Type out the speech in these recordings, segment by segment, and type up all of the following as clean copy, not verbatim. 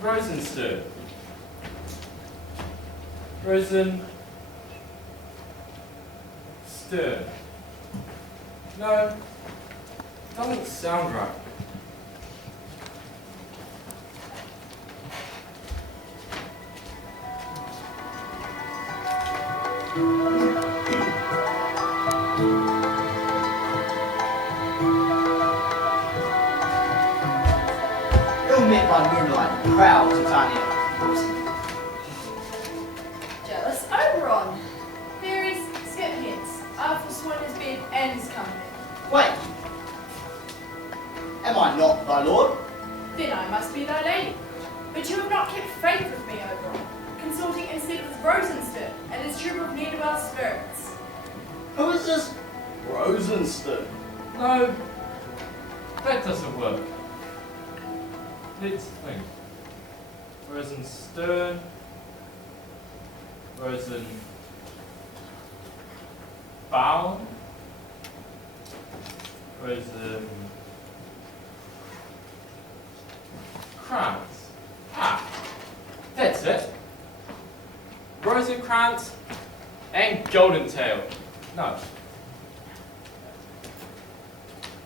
Rosenstern. Rosenstern. No, doesn't sound right. Met by moonlight, proud Titania. Jealous Oberon. Fairies, skip hence. I've forsworn his bed and his company. Wait. Am I not thy lord? Then I must be thy lady. But you have not kept faith with me, Oberon, consulting instead with Rosenstern and his troop of ne'er-do-well spirits. Who is this Rosenstern? No, that doesn't work. Let's think. Rosenstern, Rosenbaum, Rosenkrantz. Ah, that's it. Rosenkrantz and Goldentail. No.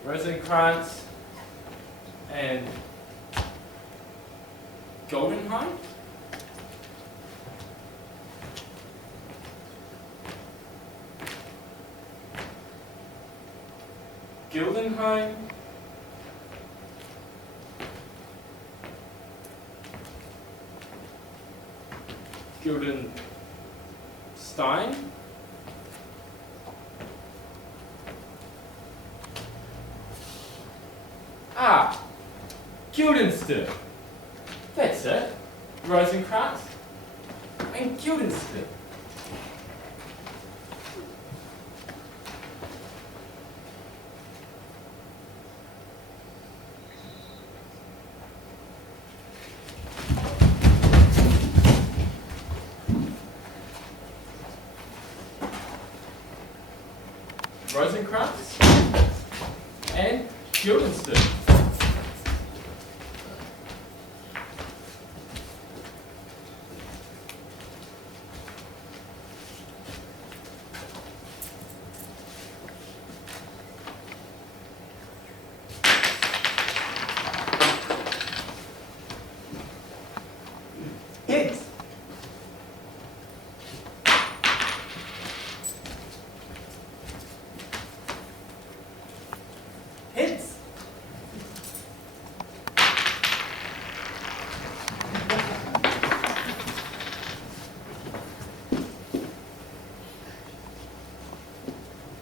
Rosenkrantz and Goldenheim? Gildenheim? Gildenstein? Ah, Guildenstern. That's it. Rosenkrantz and Guildenstern. Rosenkrantz and Guildenstern. Heads. Heads.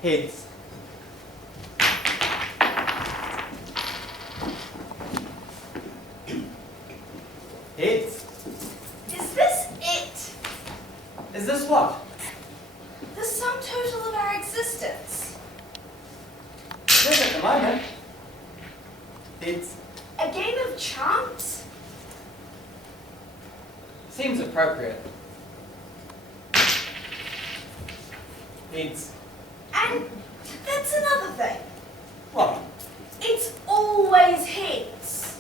Heads. Heads. Is this it? Is this what? The sum total of our existence? It is at the moment. Heads. A game of chance? Seems appropriate. Heads. And that's another thing. What? It's always heads.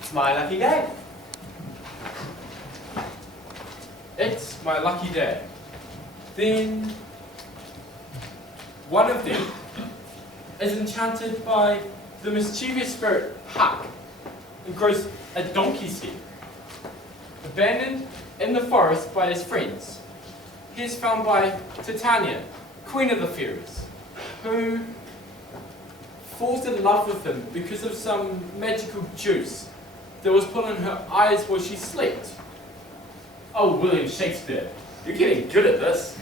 It's my lucky day. It's my lucky day. Then one of them is enchanted by the mischievous spirit Huck and grows a donkey's head. Abandoned in the forest by his friends, he is found by Titania, queen of the fairies, who falls in love with him because of some magical juice that was put in her eyes while she slept. Oh, William Shakespeare, you're getting good at this.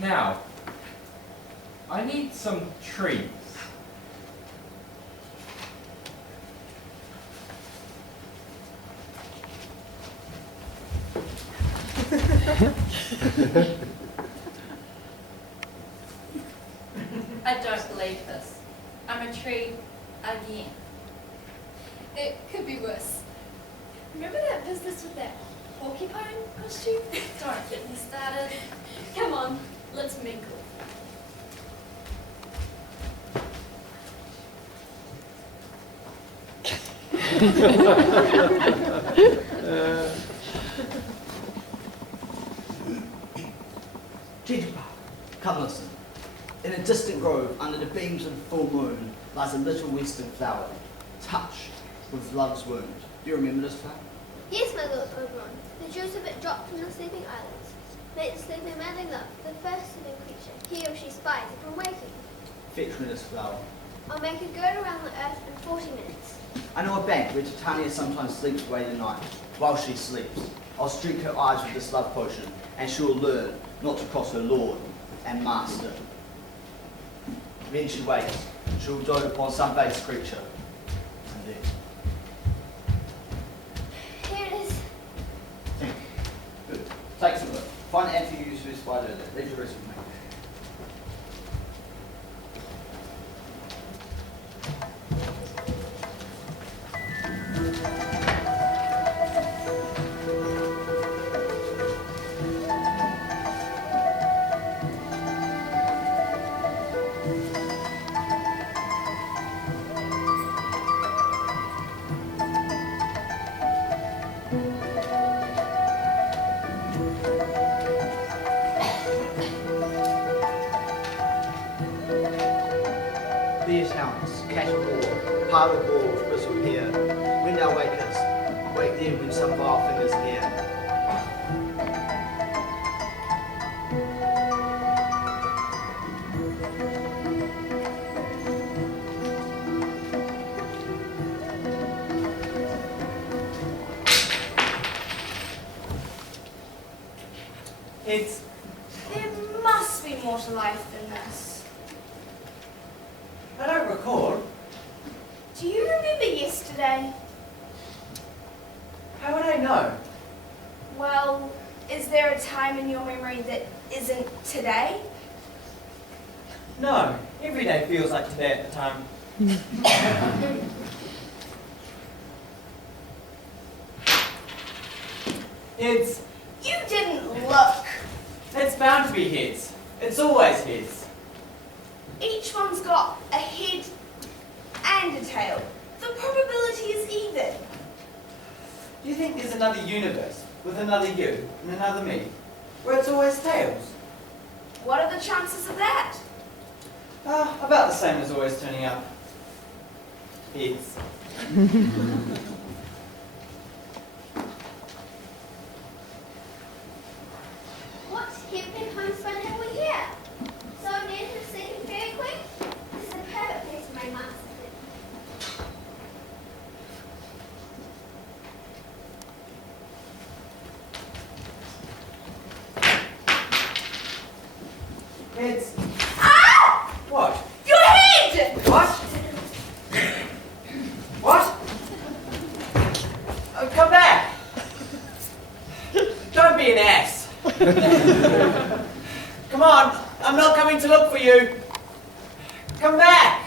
Now, I need some trees. I don't believe this. I'm a tree again. It could be worse. Remember that business with that porcupine costume? Don't get me started. Come on, let's mingle. Jitterbug, come listen. In a distant grove, under the beams of the full moon, lies a little western flower, touched with love's wound. Do you remember this flower? Yes, my Lord Oberon. The juice of it dropped from the sleeping islands. Make the sleeping madly love, the first living creature, he or she spies upon waking. Fetch me this flower. I'll make it go around the earth in 40 minutes. I know a bank where Titania sometimes sleeps away the night. While she sleeps, I'll streak her eyes with this love potion, and she will learn not to cross her lord and master. Then she wakes. She will dote upon some base creature. And then... Here it is. Good. Take some of it. Find the empty use for this spider there. Leave the rest with me. These hounds, cattle ball, pile of balls, bristle here. When thou wakest, wake them when some vile fingers near. There must be more to life than this. I don't recall. Do you remember yesterday? How would I know? Well, is there a time in your memory that isn't today? No. Every day feels like today at the time. Heads. You didn't look. It's bound to be heads. It's always heads. Each one's got a head and a tail. The probability is even. Do you think there's another universe with another you and another me, where it's always tails? What are the chances of that? About the same as always turning up. Heads. What heavenly homespun have we here? So near to the sleeping fairy queen? This is a perfect place for my master's bed. Heads. Ah! What? Your head! What? What? Oh, come back! Don't be an ass. Come on, I'm not coming to look for you. Come back!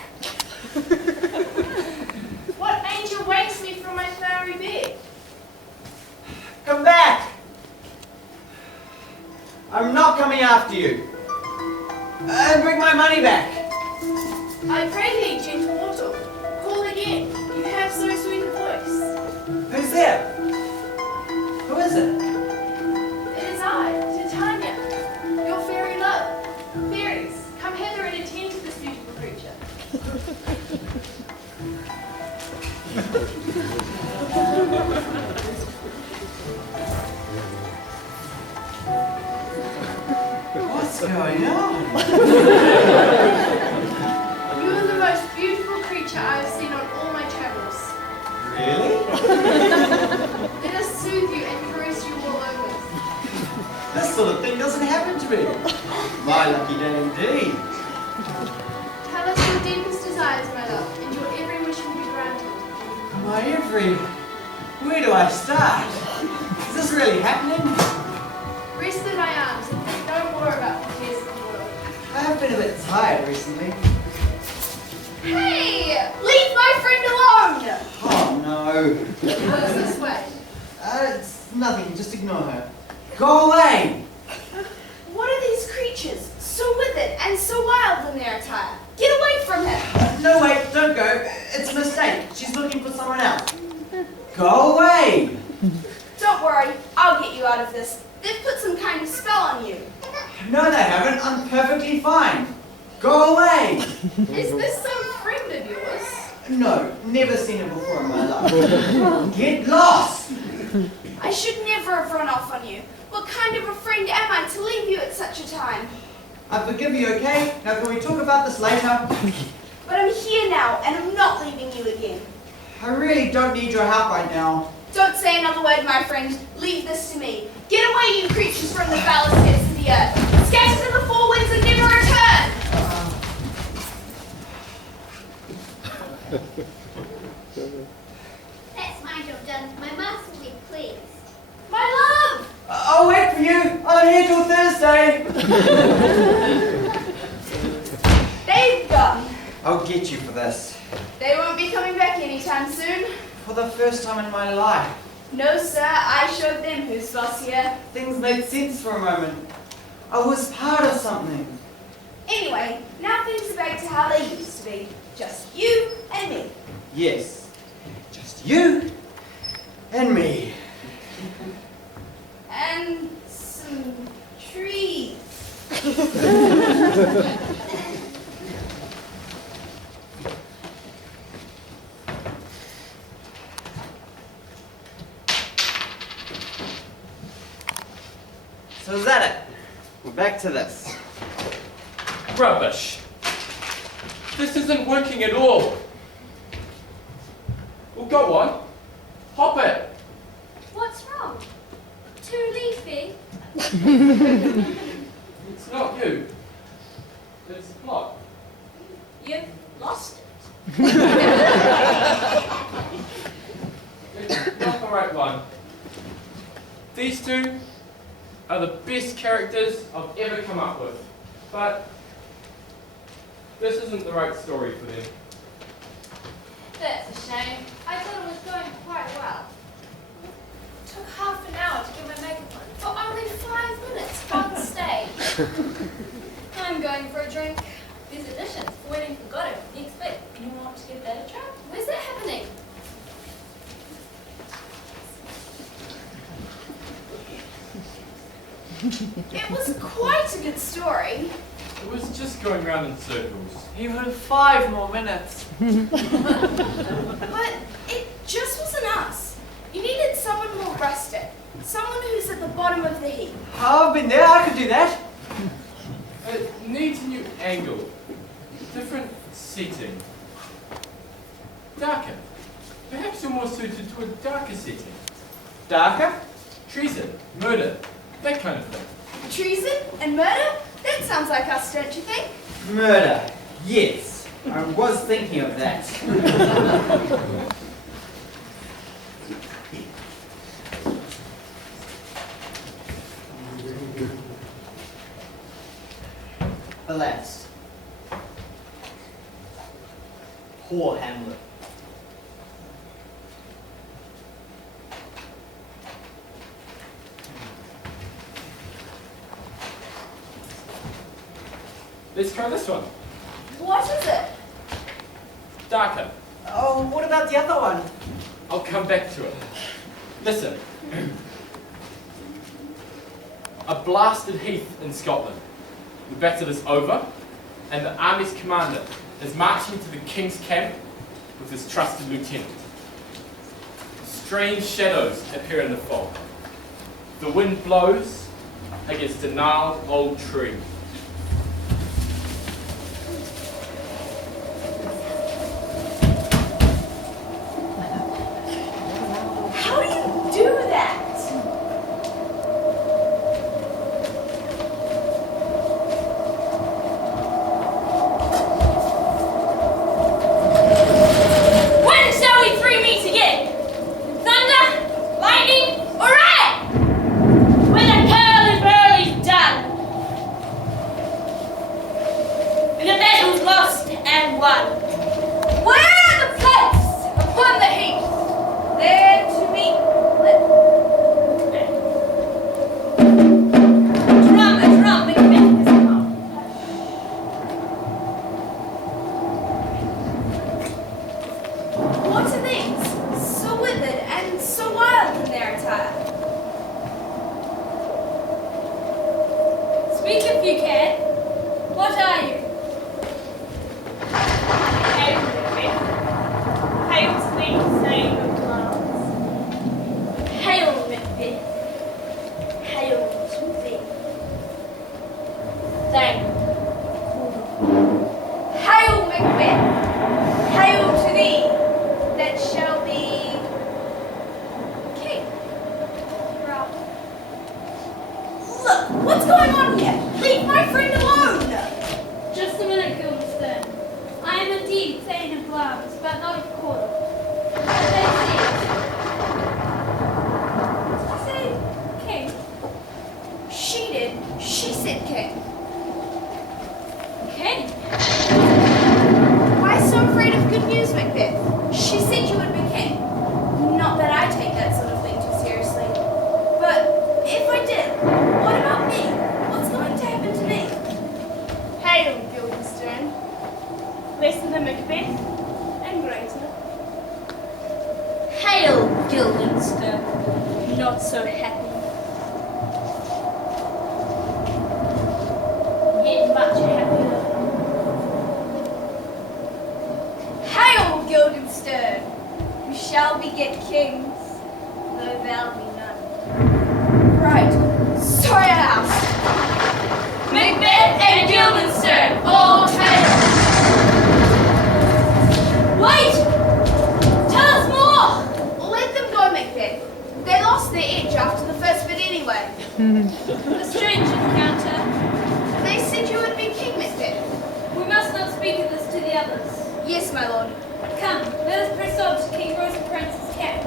What angel wakes me from my flowery bed? Come back! I'm not coming after you. And bring my money back. I pray thee, gentle mortal, call again. You have so sweet a voice. Who's there? Who is it? What's going on? You are the most beautiful creature I have seen on all my travels. Really? Let us soothe you and caress you all over. This sort of thing doesn't happen to me. My lucky day indeed. Tell us your deepest desires, my love, and your every wish will be granted. My every... Where do I start? Is this really happening? Rest in my arms and think no more about the cares of the world. I have been a bit tired recently. Hey! Leave my friend alone! Oh no. What's this way? It's nothing, just ignore her. Go away! What are these creatures? So withered and so wild in their attire. Get away from him! No, wait, don't go. It's a mistake. She's looking for someone else. Go away! Don't worry, I'll get you out of this. They've put some kind of spell on you. No, they haven't. I'm perfectly fine. Go away! Is this some friend of yours? No, never seen her before in my life. Get lost! I should never have run off on you. What kind of a friend am I to leave you at such a time? I forgive you, okay? Now can we talk about this later? But I'm here now, and I'm not leaving you again. I really don't need your help right now. Don't say another word, my friend. Leave this to me. Get away, you creatures, from the foulest pits of the earth. Scatter to the four winds and never return! That's my job done. My master will be pleased. My love! I'll wait for you. I'm here till Thursday. They've gone. I'll get you for this. They won't be coming back anytime soon. For the first time in my life. No, sir, I showed them who's boss here. Things made sense for a moment. I was part of something. Anyway, now things are back to how they used to be. Just you and me. Yes. Just you and me. And some trees. So is that it? We're back to this. Rubbish. This isn't working at all. Well, go on. Hop it. What's wrong? Too leafy? It's not you. It's the plot. You've lost it. It's not the right one. These two are the best characters I've ever come up with. But this isn't the right story for them. That's a shame. I thought it was going quite well. Took half an hour to get my makeup on. For only 5 minutes on stage. I'm going for a drink. There's auditions for Waiting for Godot next week. You want to give that a try? Where's that happening? It was quite a good story. It was just going round in circles. You had 5 more minutes. But it just wasn't us. You needed someone more rustic. Someone who's at the bottom of the heap. I've been there. I could do that. It needs a new angle. Different setting. Darker. Perhaps you're more suited to a darker setting. Darker? Treason, murder, that kind of thing. Treason and murder? That sounds like us, don't you think? Murder. Yes. I was thinking of that. Alas. Poor Hamlet. Let's try this one. What is it? Darker. Oh, what about the other one? I'll come back to it. Listen. A blasted heath in Scotland. The battle is over, and the army's commander is marching to the king's camp with his trusted lieutenant. Strange shadows appear in the fog. The wind blows against a gnarled old tree. How do you do that? When shall we three meet again? Thunder, lightning, or rain? When the hurly-burly's done, and the battle's lost and won. Where the place upon the heath, there to meet a drum, Macbeth has come. What are these? So withered and so wild in their attire. Speak if you can. What are you? Hail, Macbeth. Hail to thee, saying of clouds. Hail, Macbeth. Hail to thee. Thank you. Hail, Macbeth! Hail to thee that shall be king. Ralph. Look, what's going on here? Leave my friend alone! Just a minute, Guildenstern. I am indeed Thane of Glamis, but not of Cawdor. What did I say? King. She did. She said king. King? Why so afraid of good news, Macbeth? She said you would be king. Not that I take that sort of thing too seriously. But if I did, what about me? What's going to happen to me? Hail, Guildenstern. Lesser than Macbeth, and greater. Hail, Guildenstern. Not so happy. Yet much happier. Hail, Guildenstern! You shall beget kings, though thou be none. Right. Sorry I asked. Macbeth and Guildenstern, all hail! Wait! Tell us more! Let them go, Macbeth. They lost their edge after the first bit anyway. A strange encounter. They said you would be king, Macbeth. We must not speak of this to the others. Yes, my lord. Come, let us press on to King Rosencrantz's camp.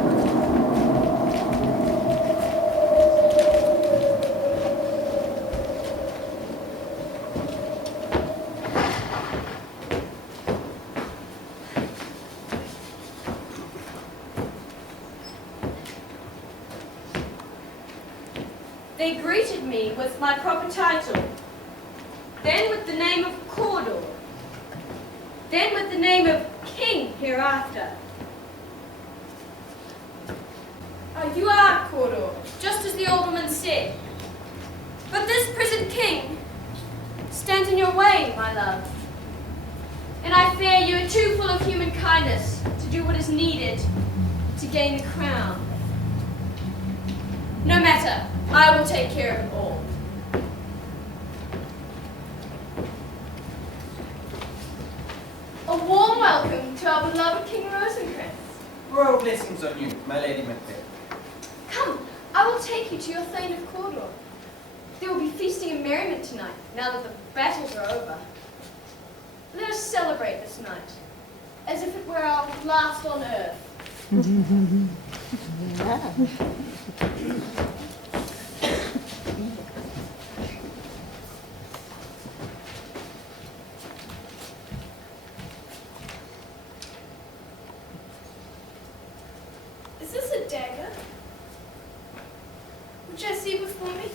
They greeted me with my proper title, then with the name of Cawdor, then with the name of King hereafter. You are Cawdor, just as the old woman said. But this present king stands in your way, my love. And I fear you are too full of human kindness to do what is needed to gain the crown. No matter, I will take care of it all. A warm welcome to our beloved King Rosencrantz. Royal blessings on you, my lady Macbeth. Come, I will take you to your Thane of Cawdor. There will be feasting and merriment tonight, now that the battles are over. Let us celebrate this night, as if it were our last on earth. Is this a dagger? Which I see before me?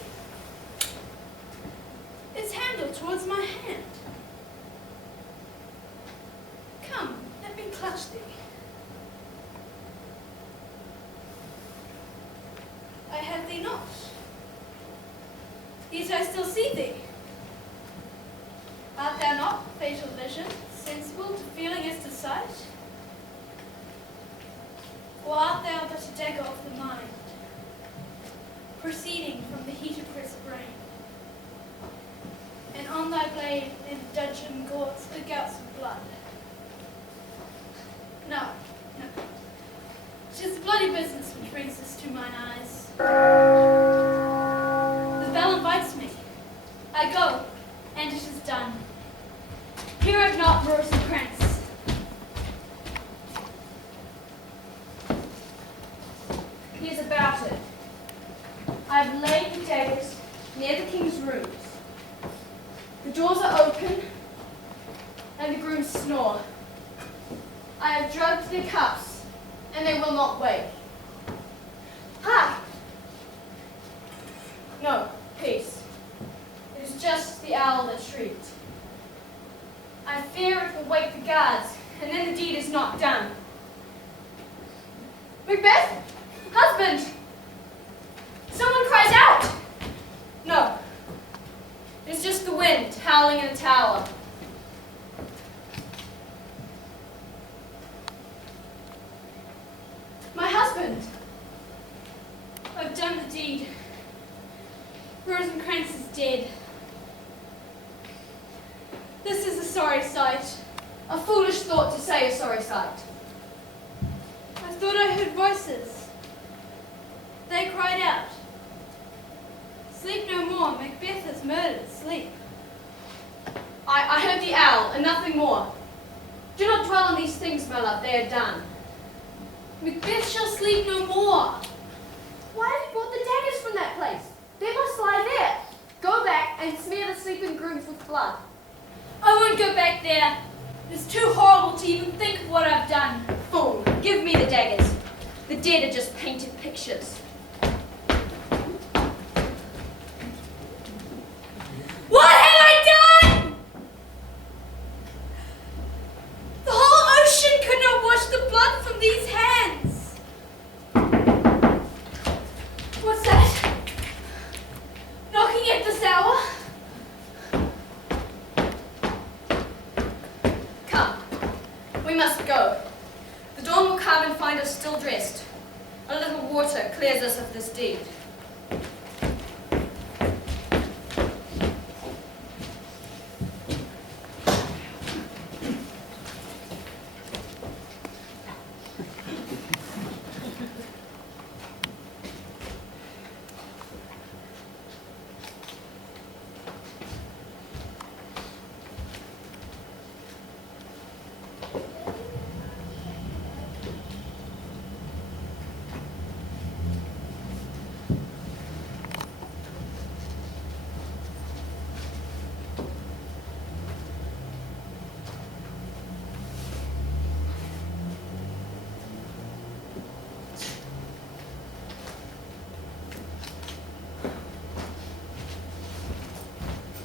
Its handle towards my hand. Come, let me clutch thee. I have thee not. Yet I still see thee. Art thou not, fatal vision, sensible to feeling as to sight? Or art thou but a dagger of the mind, proceeding from the heat-oppressed brain? And on thy blade in dudgeon gouts the gouts of blood. No. 'Tis bloody business which brings this to mine eyes. The bell invites me. I go, and it is done. Hear it not, Rosencrantz. He is about it. I have laid the daggers near the king's rooms. The doors are open, and the grooms snore. I have drugged their cups, and they will not wake. Ha! No, peace. It is just the owl that shrieked. I fear it will wake the guards, and then the deed is not done. Macbeth? Husband! Someone cries out! No. It's just the wind howling in the tower. My husband! I've done the deed. Rosencrantz is dead. This is a sorry sight. A foolish thought to say a sorry sight. I thought I heard voices. They cried out. Sleep no more, Macbeth has murdered sleep. I heard the owl, and nothing more. Do not dwell on these things, my love, they are done. Macbeth shall sleep no more. Why have you brought the daggers from that place? They must lie there. Go back and smear the sleeping grooms with blood. I won't go back there. It's too horrible to even think of what I've done. Fool, give me the daggers. The dead are just painted pictures. What have I done? The whole ocean could not wash the blood from these hands. What's that? Knocking at this hour? Come, we must go. The dawn will come and find us still dressed. A little water clears us of this deed.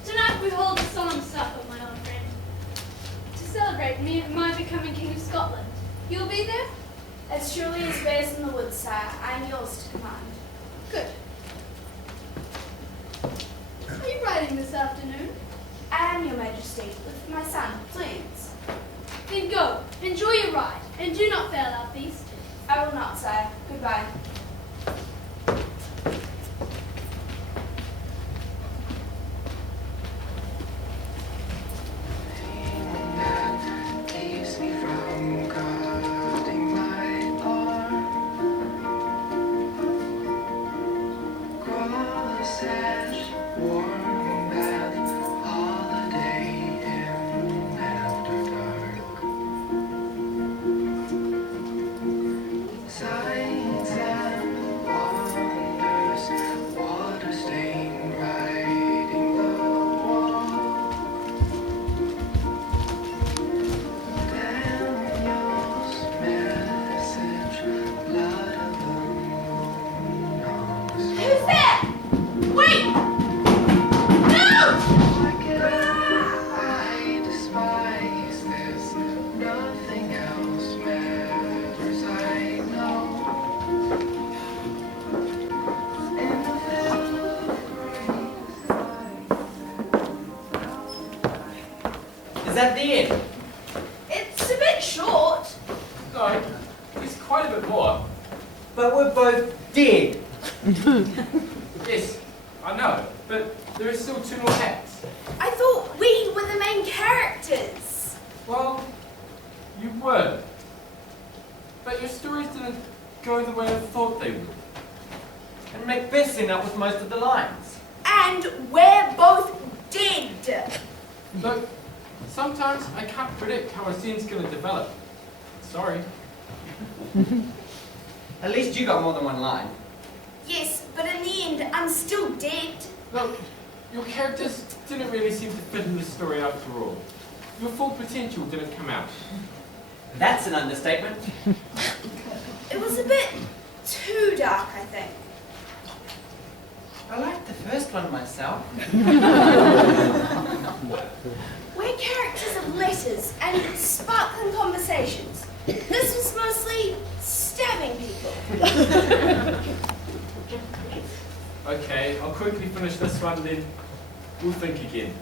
Tonight we hold a solemn supper, my old friend, to celebrate my becoming King of Scotland. You'll be there? As surely as bears in the woods, sire, I am yours to command. Good. Are you riding this afternoon? I am, your majesty, with my son, Flint. Then go, enjoy your ride, and do not fail our feast. I will not, sire. Goodbye. Keeps me from cutting my arm. Cross edge, warm bath, holiday in after dark. Sights and wonders, water stain riding the wall. Daniel's message, blood of the moon on the Who's there? Wait! No! I despise this. Nothing else matters, I know. In the middle of great Is that the end? bit more. But we're both dead. Yes, I know, but there are still 2 more acts. I thought we were the main characters. Well, you were. But your stories didn't go the way I thought they would. And Macbeth's in up with most of the lines. And we're both dead. Look, sometimes I can't predict how a scene's going to develop. Sorry. At least you got more than one line. Yes, but in the end, I'm still dead. Look, your characters didn't really seem to fit in the story after all. Your full potential didn't come out. That's an understatement. It was a bit too dark, I think. I liked the first one myself. We're characters of letters and sparkling conversations. This was mostly stabbing people. Okay, I'll quickly finish this one, then we'll think again.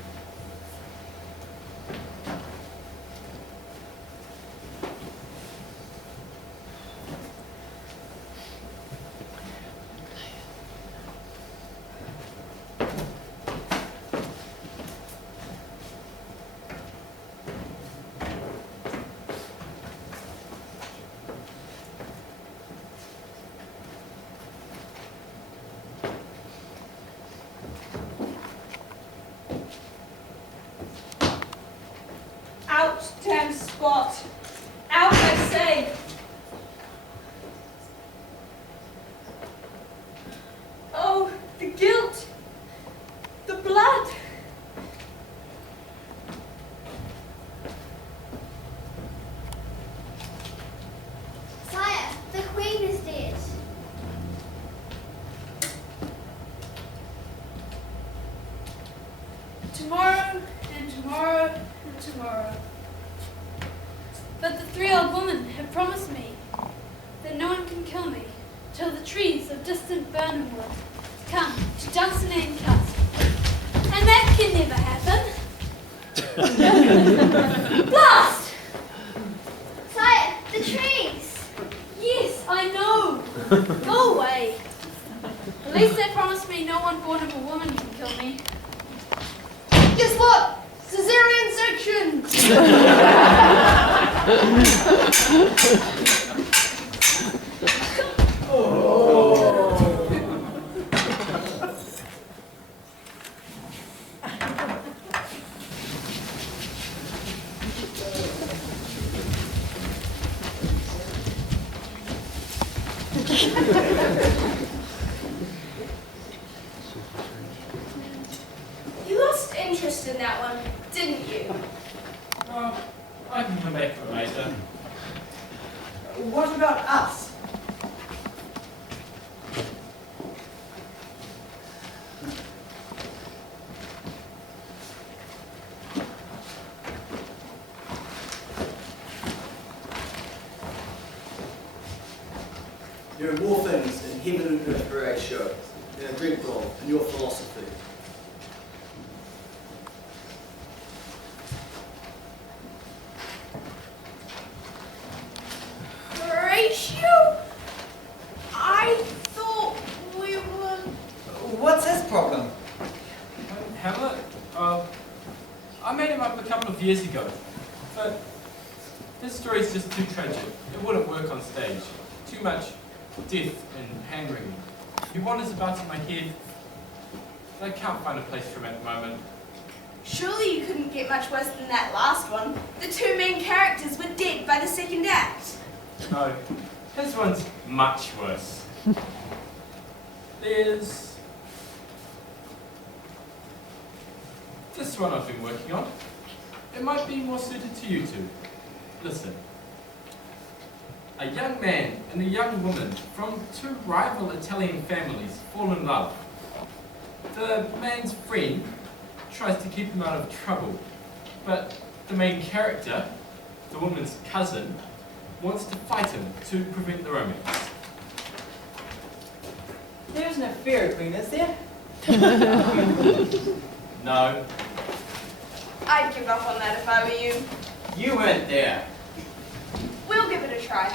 Out, damn spot! Out, I say! Oh, the guilt! The blood! Sire, the queen is dead. Tomorrow, and tomorrow, and tomorrow. But the 3 old women have promised me that no one can kill me till the trees of distant Burnham Wood come to Dunsinane Castle. And that can never happen. Blast! Sire, the trees! Yes, I know. Go away. At least they promised me no one born of a woman can kill me. Guess what? Caesarean section! You lost interest in that one, didn't you? Well, I can come back to it later. What about us? There are more things in heaven and earth Horatio than I dreamt of in your philosophy. Horatio? I thought we were... What's his problem? Hamlet? I made him up a couple of years ago, but his story's just too tragic. It wouldn't work on stage. Too much death and hand-wringing. He wanders about in my head, but I can't find a place for him at the moment. Surely you couldn't get much worse than that last one. The 2 main characters were dead by the 2nd act. No, his one's much worse. There's this one I've been working on. It might be more suited to you two. Listen. A young man and a young woman from 2 rival Italian families fall in love. The man's friend tries to keep him out of trouble, but the main character, the woman's cousin, wants to fight him to prevent the romance. There's no fear between us, there? No, I'd give up on that if I were you. You weren't there. We'll give it a try.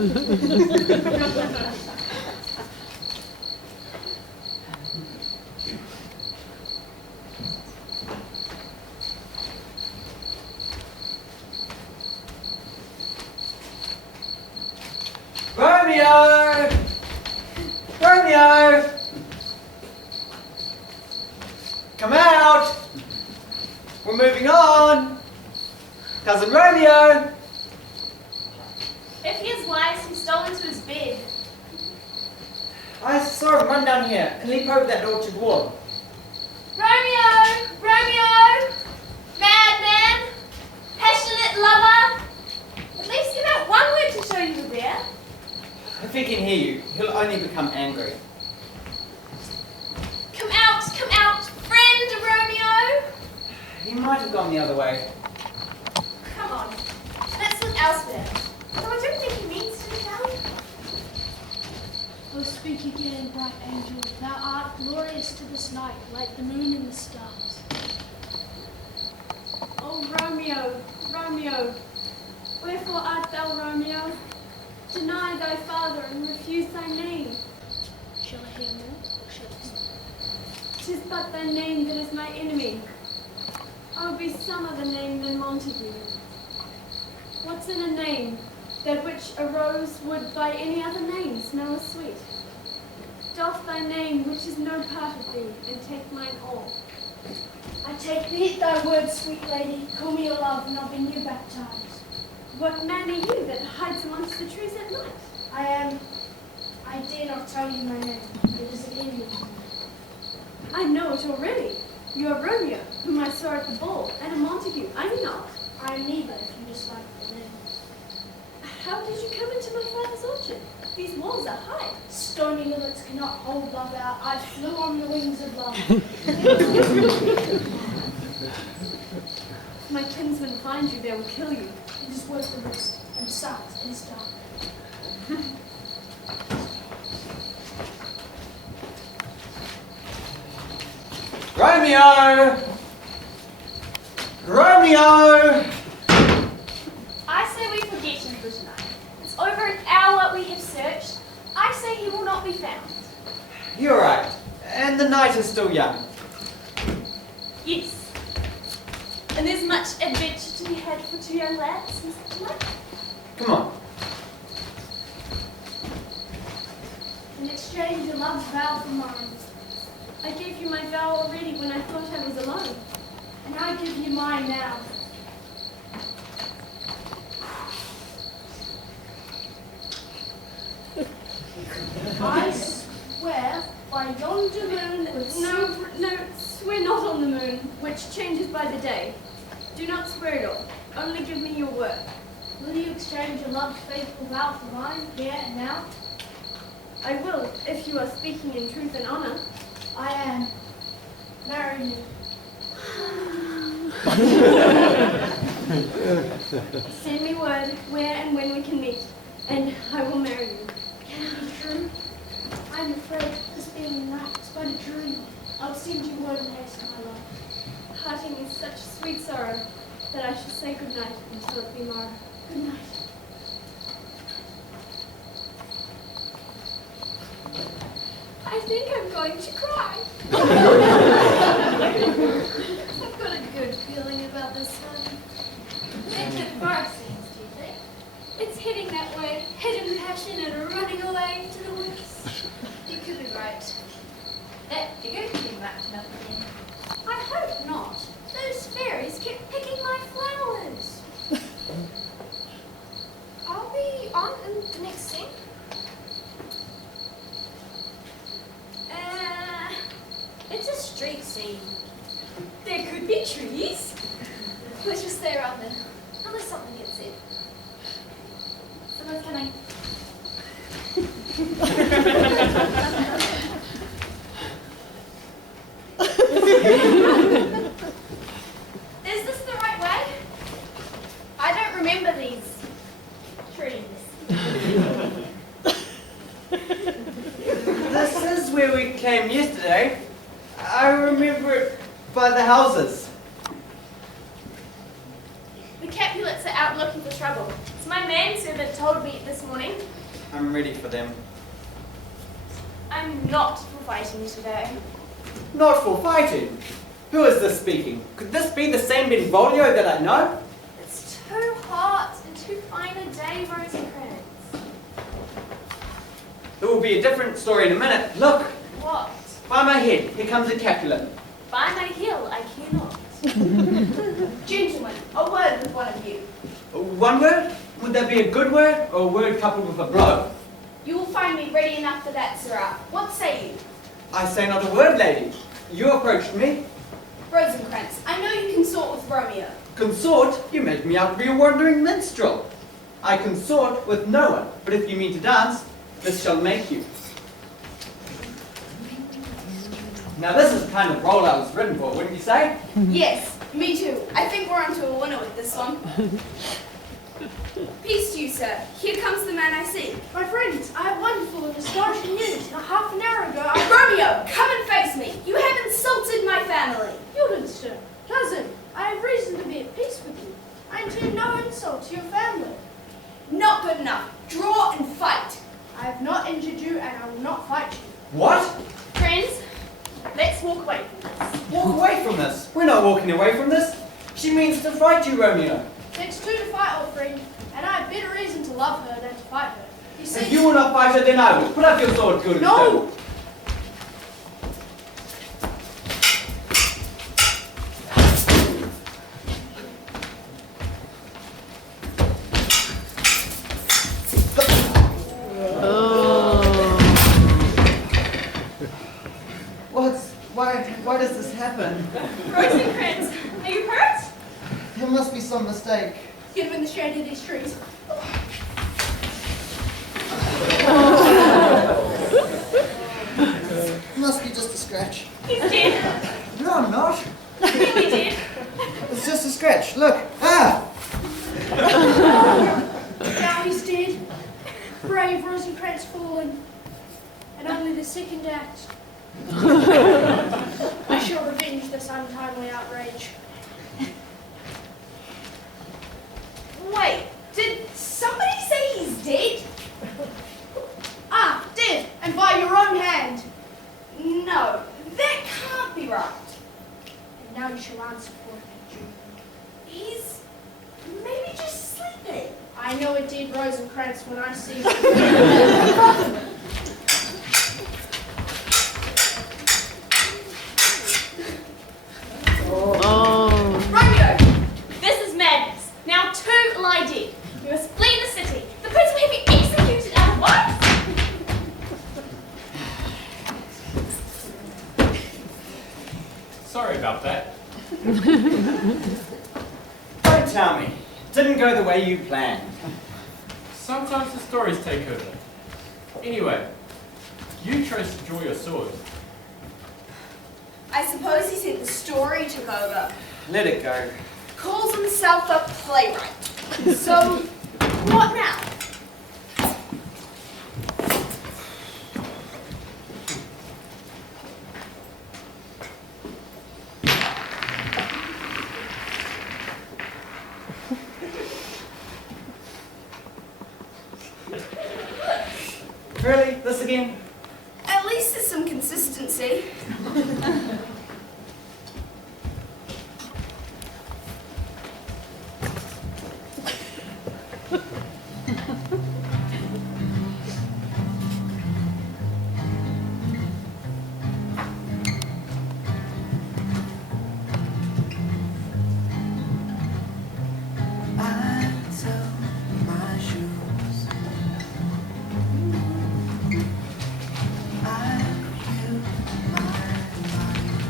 Romeo! Romeo! Come out! We're moving on! Cousin Romeo! If he is wise, he stole into his bed. I saw him run down here and leap over that orchard wall. Romeo! Romeo! Madman! Passionate lover! At least give out one word to show you were there. If he can hear you, he'll only become angry. Come out, friend Romeo! He might have gone the other way. Come on, let's look elsewhere. Though I don't think he means to be down. Oh, speak again, bright angel. Thou art glorious to this night, like the moon and the stars. Oh, Romeo, Romeo, wherefore art thou, Romeo? Deny thy father and refuse thy name. Shall I hear more, or shall I stop? 'Tis but thy name that is my enemy. I will be some other name than Montague. What's in a name? That which a rose would by any other name smell as sweet. Doff thy name which is no part of thee, and take mine all. I take thee at thy word, sweet lady. Call me your love, and I'll be new baptized. What man are you that hides amongst the trees at night? I dare not tell you my name. It is an enemy. I know it already. You are Romeo, whom I saw at the ball, and a Montague, are you not? I am neither, if you dislike the name. How did you come into my father's orchard? These walls are high. Stony limits cannot hold love out. I flew on the wings of love. If my kinsmen find you, they will kill you. It is worth the risk, and besides, it is dark. Romeo! Romeo! I say we forget him for tonight. It's over an hour we have searched. I say he will not be found. You're right. And the night is still young. Yes. And there's much adventure to be had for two young lads in such a night. Come on. In exchange, a love's vow for mine. I gave you my vow already when I thought I was alone. And I give you mine now. I swear by yonder moon with No, swear not on the moon, which changes by the day. Do not swear at all. Only give me your word. Will you exchange a love's faithful vow for mine, here and now? I will, if you are speaking in truth and honor. I am. Marry me. Send me word where and when we can meet, and I will marry you. Can it be true? I'm afraid this being a night is but a dream. I'll send you word in haste, my love. Parting is such sweet sorrow that I shall say good night until it be morrow. Good night. I think I'm going to cry. I've got a good feeling about this one. It's the first scenes, do you think? It's heading that way, hidden passion and running away to the woods. You could be right. That figure came back to nothing again. I hope not. Those fairies kept picking my flowers. Are we on in the next scene? It's a street scene. There could be trees. Let's just stay around then, unless something gets said. Someone's coming. Is this the right way? I don't remember these trees. This is where we came yesterday. I remember it by the houses. The Capulets are out looking for trouble. It's My manservant told me this morning. I'm ready for them. I'm not for fighting today. Not for fighting. Who is this speaking? Could this be the same Benvolio that I know? It's too hot and too fine a day, Rosencrantz. It will be a different story in a minute. Look, What? by my head, here comes a Capulet. By my heel, I cannot. Gentlemen, a word with one of you. One word? Would that be a good word or a word coupled with a blow? You will find me ready enough for that, sirrah. What say you? I say not a word, lady. You approached me. Rosencrantz, I know you consort with Romeo. Consort? You make me out to be a wandering minstrel. I consort with no one, but if you mean to dance, this shall make you. Now this is the kind of role I was written for, wouldn't you say? Yes, me too. I think we're onto a winner with this one. Peace to you, sir. Here comes the man I seek. My friends, I have wonderful and astonishing news. Not half an hour ago, Romeo, come and face me. You have insulted my family. Guildenstern, cousin, I have reason to be at peace with you. I intend no insult to your family. Not good enough. Draw and fight. I have not injured you, and I will not fight you. What? Friends, let's walk away from this. Walk away from this. We're not walking away from this. She means to fight you, Romeo. Takes two to fight, old friend, and I have better reason to love her than to fight her. You see, If you will not fight her, then I will. Put up your sword, Guildenstern. No! Why does this happen? Rosencrantz, are you hurt? There must be some mistake. Get him in the shade of these trees. Must be just a scratch. He's dead. No, I'm not. Really dead. It's just a scratch. Look. Ah! now he's dead. Brave Rosencrantz fallen. And only the second act. I shall revenge this untimely outrage. Wait, did somebody say he's dead? Ah, dead, and by your own hand. No, that can't be right. And now you shall answer for it, June. He's maybe just sleeping. I know a dead Rosencrantz when I see it. Romeo! This is madness. Now two lie dead. We must flee the city. The prince will have you executed at once. Sorry about that. Don't tell me. Didn't go the way you planned. Sometimes the stories take over. Anyway, you chose to draw your sword. I suppose he said the story took over. Let it go. Calls himself a playwright. So, what now? Really? This again? At least there's some consistency. I took my shoes. I filled my mind.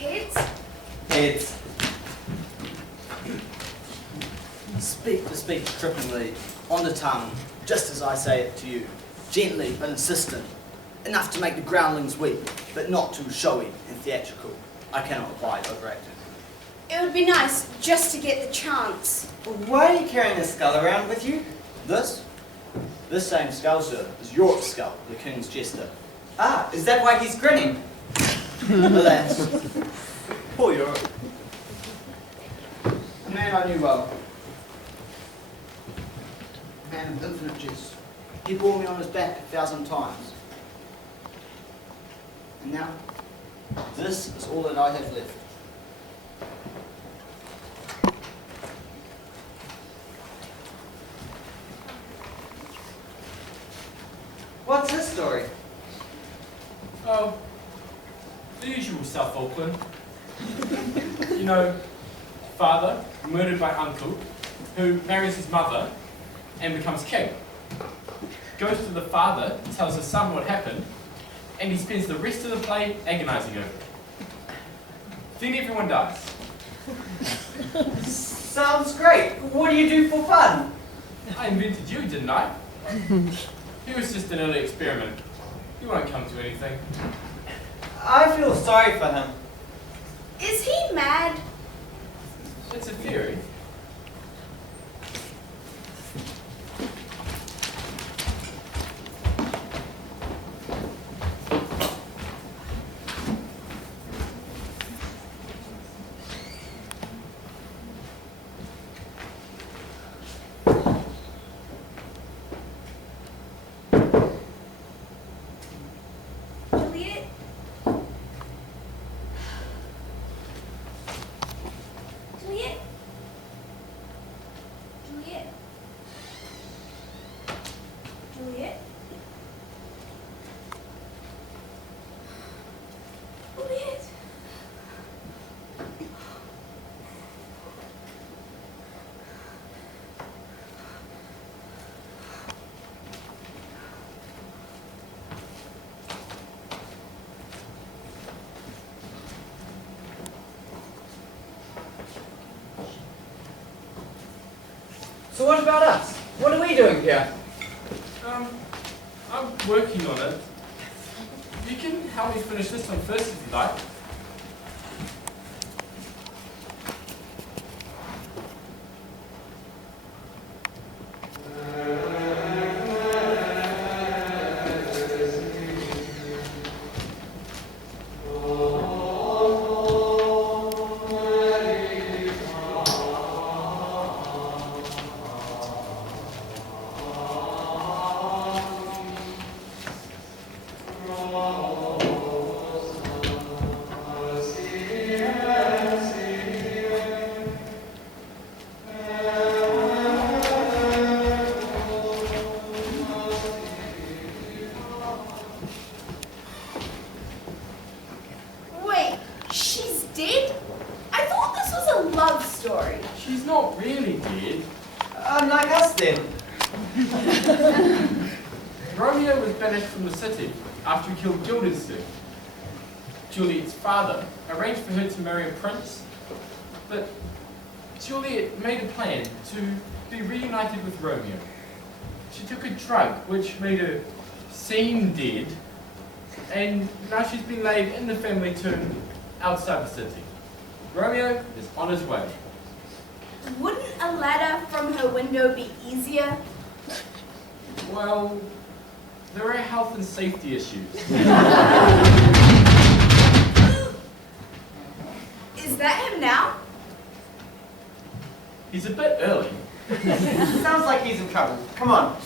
Kids? Heads. Speak trippingly, on the tongue, just as I say it to you. Gently but insistent. Enough to make the groundlings weep, but not too showy and theatrical. I cannot abide overacting. It would be nice just to get the chance. Why are you carrying this skull around with you? This same skull, sir, is York's skull, the king's jester. Ah, is that why he's grinning? Alas, poor York. A man I knew well. A man of infinite jest. He bore me on his back 1,000 times. And now, this is all that I have left. What's his story? Oh, the usual South Auckland. You know, father murdered by uncle, who marries his mother and becomes king. Goes to the father, tells his son what happened, and he spends the rest of the play agonizing over it. Then everyone dies. Sounds great. What do you do for fun? I invented you, didn't I? He was just an early experiment. You won't come to anything. I feel sorry for him. Is he mad? It's a theory. Juliet? Juliet? Juliet? Juliet? Juliet? So what about us? What are we doing here? I'm working on it. You can help me finish this one first if you like. Wait, she's dead? I thought this was a love story. She's not really dead. Unlike us then. Romeo was banished from the city after he killed Guildenstern. Juliet's father arranged for her to marry a prince, but Juliet made a plan to be reunited with Romeo. She took a drug which made her seem dead, and now she's been laid in the family tomb outside the city. Romeo is on his way. Wouldn't a ladder from her window be easier? Well, there are health and safety issues. Is that him now? He's a bit early. Sounds like he's in trouble. Come on.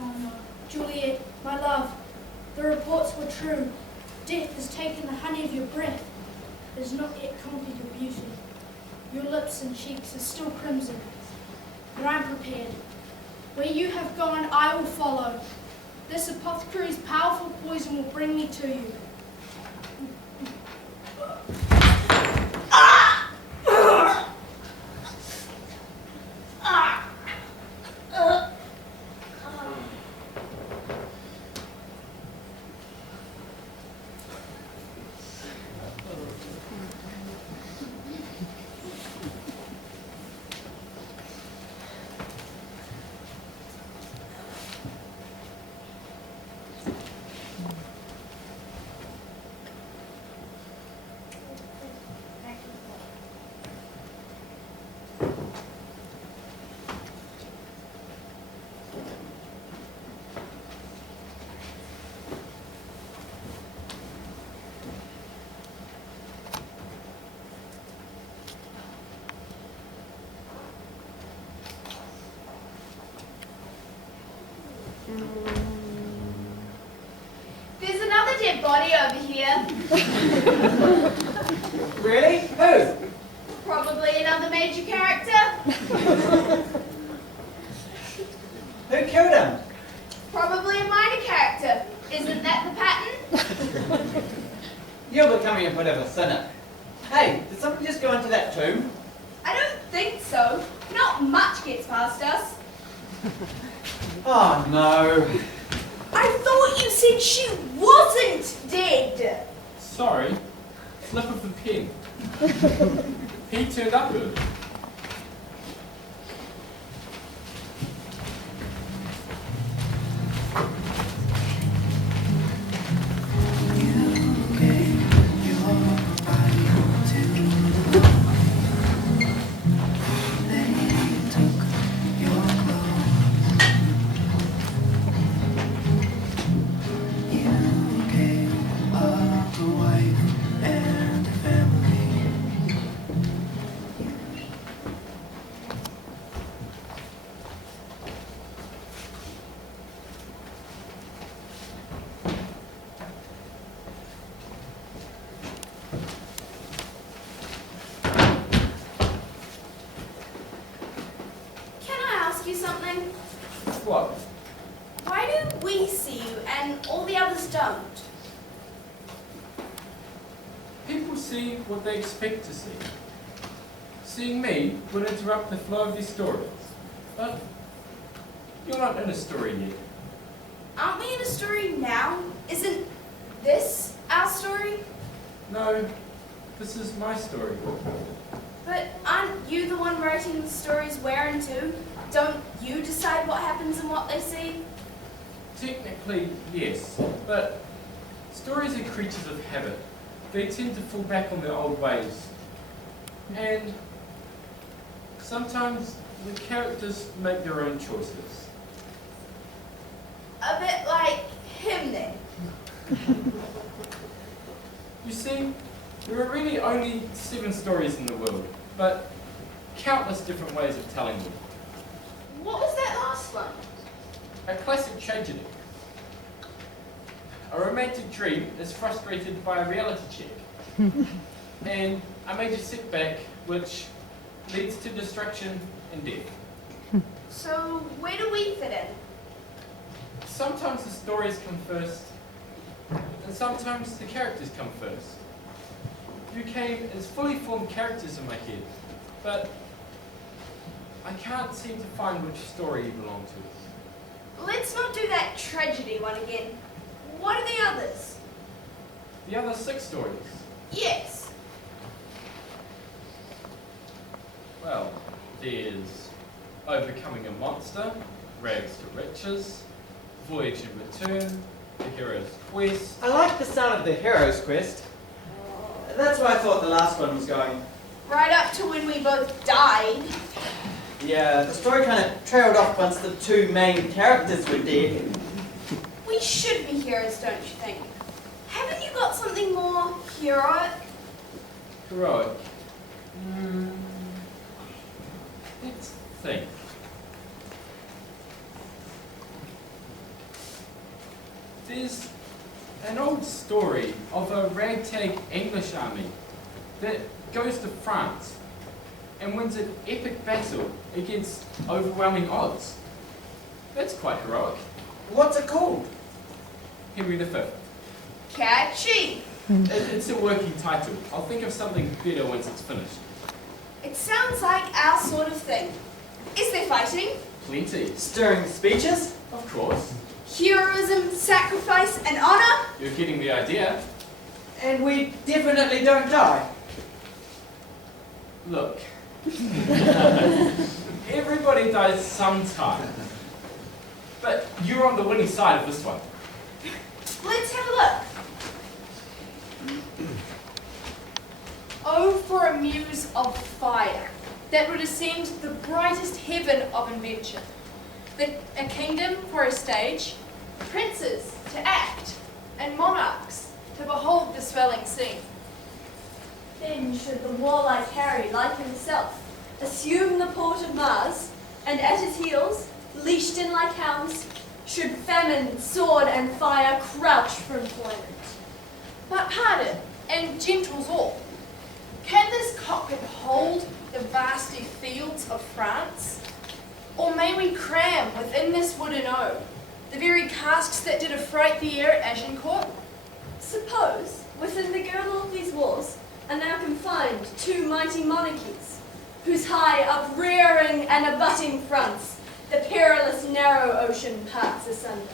Oh no. Juliet, my love, the reports were true. Death has taken the honey of your breath. It has not yet conquered your beauty. Your lips and cheeks are still crimson. But I'm prepared. Where you have gone, I will follow. This apothecary's powerful poison will bring me to you. There's another dead body over here. Really? Who? Probably another major character. Who killed him? Probably a minor character. Isn't that the pattern? You're becoming a bit of a sinner. Hey, did somebody just go into that tomb? I don't think so. Not much gets past us. Oh no. I thought you said she wasn't dead. Sorry, slip of the pen. He turned up early. What? Why do we see you and all the others don't? People see what they expect to see. Seeing me would interrupt the flow of their stories. But you're not in a story yet. Aren't we in a story now? Isn't this our story? No, this is my story. But aren't you the one writing the stories where and to? Don't you decide what happens and what they see? Technically, yes, but stories are creatures of habit. They tend to fall back on their old ways. And sometimes the characters make their own choices. A bit like him then. You see, there are really only 7 stories in the world, but countless different ways of telling them. What was that last one? A classic tragedy. A romantic dream is frustrated by a reality check. And a major setback which leads to destruction and death. So where do we fit in? Sometimes the stories come first, and sometimes the characters come first. You came as fully formed characters in my head, but I can't seem to find which story you belong to. Let's not do that tragedy one again. What are the others? The other 6 stories. Yes. Well, there's Overcoming a Monster, Rags to Riches, Voyage and Return, The Hero's Quest. I like the sound of the hero's quest. That's where I thought the last one was going. Right up to when we both died. Yeah, the story kind of trailed off once the two main characters were dead. We should be heroes, don't you think? Haven't you got something more heroic? Heroic. Let's think. There's an old story of a ragtag English army that goes to France and wins an epic battle against overwhelming odds. That's quite heroic. What's it called? Henry V. Catchy! It's a working title. I'll think of something better once it's finished. It sounds like our sort of thing. Is there fighting? Plenty. Stirring speeches? Of course. Heroism, sacrifice, and honor? You're getting the idea. And we definitely don't die. Look. Everybody dies sometime. But you're on the winning side of this one. Let's have a look. Oh, for a muse of fire that would ascend the brightest heaven of invention. A kingdom for a stage, princes to act, and monarchs to behold the swelling scene. Then should the warlike Harry, like himself, assume the port of Mars, and at his heels, leashed in like hounds, should famine, sword, and fire crouch for employment. But pardon, and gentles all, can this cockpit hold the vasty fields of France? Or may we cram within this wooden O the very casks that did affright the air at Agincourt? Suppose, within the girdle of these walls, are now confined two mighty monarchies, whose high uprearing and abutting fronts the perilous narrow ocean parts asunder.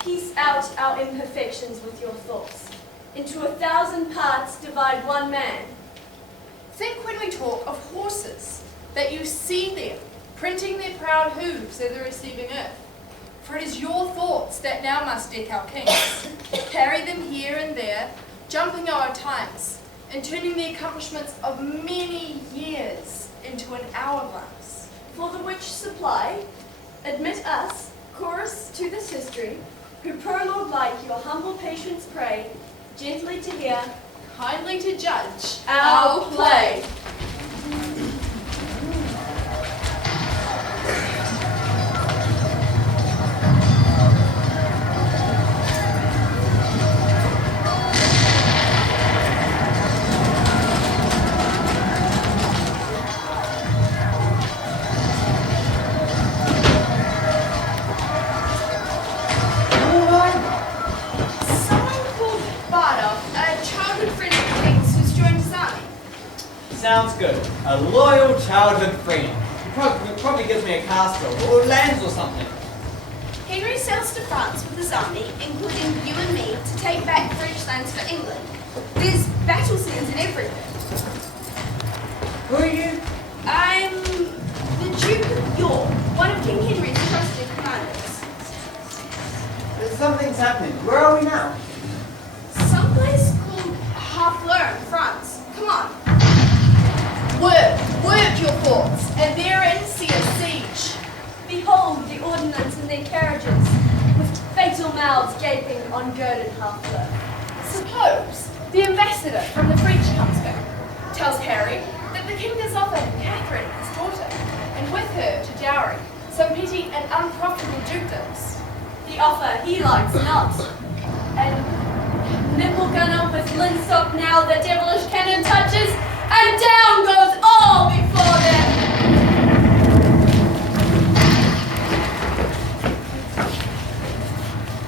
Piece out our imperfections with your thoughts. Into 1,000 parts divide one man. Think when we talk of horses, that you see them, printing their proud hooves over the receiving earth. For it is your thoughts that now must deck our kings, carry them here and there, jumping our times, and turning the accomplishments of many years into an hourglass. For the which supply, admit us, chorus to this history, who prologue like your humble patience pray, gently to hear, Kindly to judge our play. Sounds good. A loyal childhood friend. He probably gives me a castle or lands or something. Henry sails to France with his army, including you and me, to take back French lands for England. There's battle scenes and everything. Who are you? I'm the Duke of York, one of King Henry's trusted commanders. Something's happening. Where are we now? Someplace called Harfleur in France. Come on. Work your thoughts, and therein see a siege. Behold the ordnance in their carriages, with fatal mouths gaping on girded Harfleur. Suppose the ambassador from the French comes back, tells Harry that the king has offered Catherine, his daughter, and with her to dowry some petty and unprofitable dukedoms. The offer he likes not. And nipple gunner with linstock now the devilish cannon touches, and down goes all before them.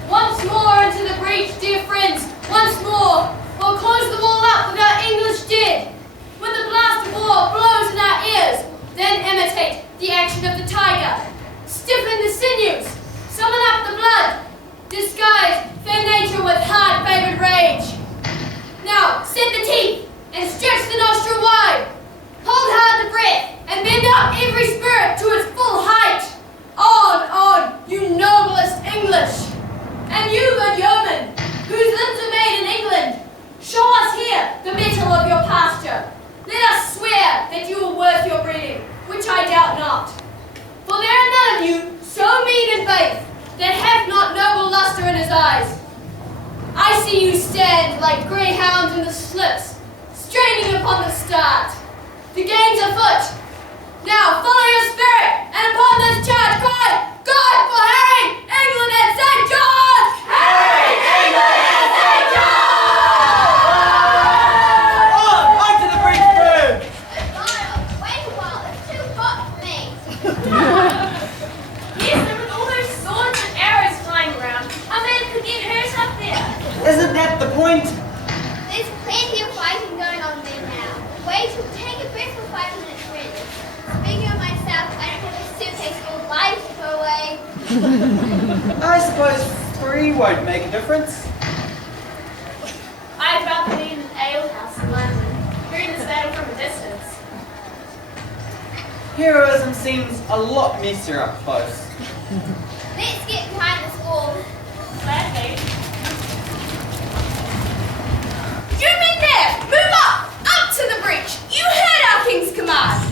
Once more into the breach, dear friends, once more. We'll close them all up with our English dead. When the blast of war blows in our ears, then imitate the action of the tiger. Stiffen the sinews, summon up the blood, disguise fair nature with hard-favored rage. Now, set the teeth and stretch the nostril wide. Hold hard the breath and bend up every spirit to its full height. On, you noblest English. And you, good yeomen, whose limbs are made in England, show us here the mettle of your pasture. Let us swear that you are worth your breeding. which I doubt not. For there are none of you so mean in faith that have not noble lustre in his eyes. I see you stand like greyhounds in the slips, straining upon the start. The game's afoot. Now follow your spirit, and upon this charge cry, God for Harry, England and St. George! Harry, England and St. George! On! Right to the breach, bird! Miles, wait a while. It's too hot for me. Yes, and with all those swords and arrows flying around, a man could get hurt up there. Isn't that the point? There's plenty of fighting going on there now. Wait, take a breath for 5 minutes, friends. Speaking of myself, I don't have a suitcase full of life to put away. I suppose 3 won't make a difference. I'd rather be in an alehouse in London, hearing this battle from a distance. Heroism seems a lot messier up close. Let's get behind this wall. Gladly. You men there! Move up! Up to the breach! You heard our king's command!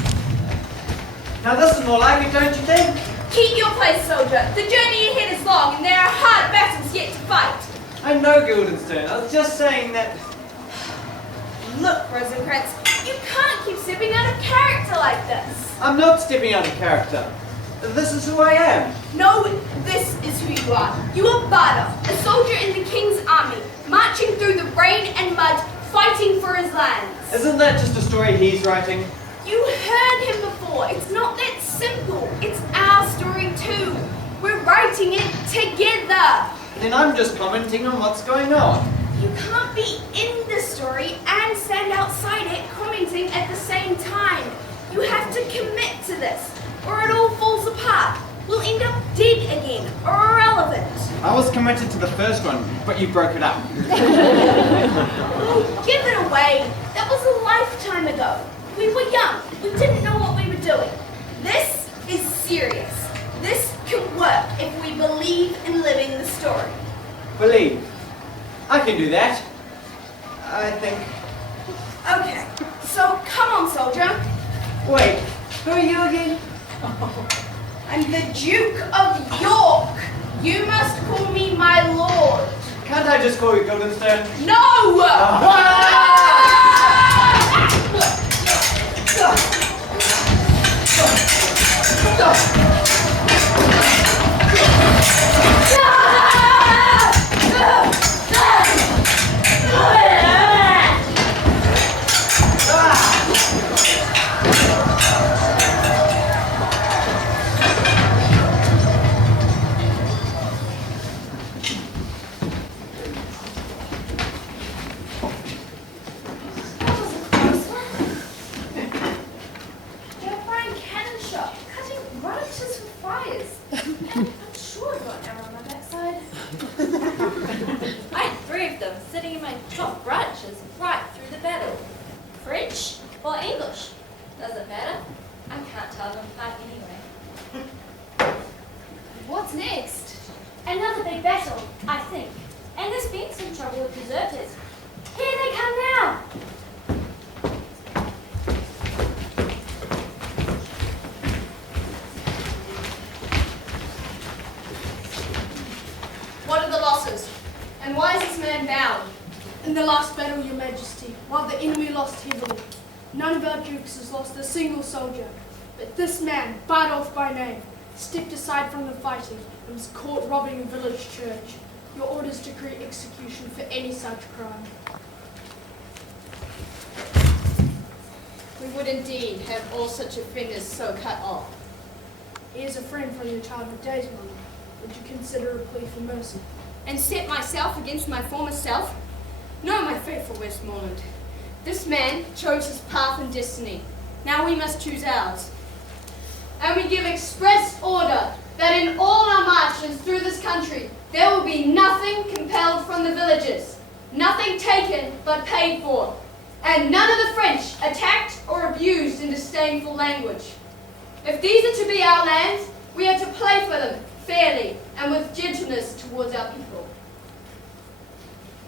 Now this is more like it, don't you think? Keep your place, soldier. The journey ahead is long, and there are hard battles yet to fight. I know Guildenstern. I was just saying that... Look, Rosencrantz, you can't keep stepping out of character like this. I'm not stepping out of character. This is who I am. No, this is who you are. You are Bardo, a soldier in the king's army, marching through the rain and mud, fighting for his lands. Isn't that just a story he's writing? You heard him before. It's not that simple. It's our story too. We're writing it together. Then I'm just commenting on what's going on. You can't be in the story and stand outside it commenting at the same time. You have to commit to this, or it all falls apart. We'll end up dead again, or irrelevant. I was committed to the first one, but you broke it up. Oh, give it away. That was a lifetime ago. We were young. We didn't know what we were doing. This is serious. This can work if we believe in living the story. Believe. I can do that. I think. Okay, so come on, soldier. Wait, who are you again? I'm the Duke of York. You must call me my lord. Can't I just call you Guildenstern? No! What's next? Another big battle, I think. And there's been some trouble with deserters. Here they come now! What are the losses? And why is this man bound? In the last battle, Your Majesty, while the enemy lost heavily, none of our dukes has lost a single soldier. But this man, Bardolph by name, stepped aside from the fighting and was caught robbing a village church. Your orders decree execution for any such crime. We would indeed have all such offenders so cut off. He is a friend from your childhood days, Mother. Would you consider a plea for mercy? And set myself against my former self? No, my faithful Westmoreland. This man chose his path and destiny. Now we must choose ours. And we give express order that in all our marches through this country, there will be nothing compelled from the villages, nothing taken but paid for, and none of the French attacked or abused in disdainful language. If these are to be our lands, we are to play for them fairly and with gentleness towards our people.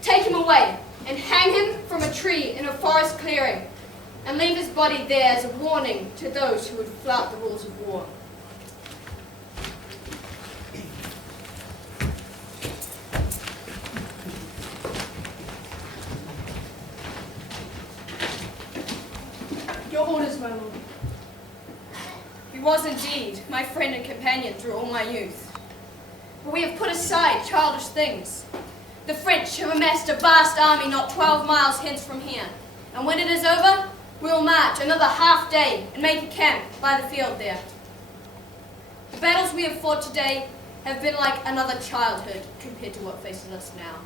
Take him away and hang him from a tree in a forest clearing. and leave his body there as a warning to those who would flout the rules of war. Your orders, my lord. He was indeed my friend and companion through all my youth. But we have put aside childish things. The French have amassed a vast army not 12 miles hence from here, and when it is over, we will march another half day and make a camp by the field there. The battles we have fought today have been like another childhood compared to what faces us now.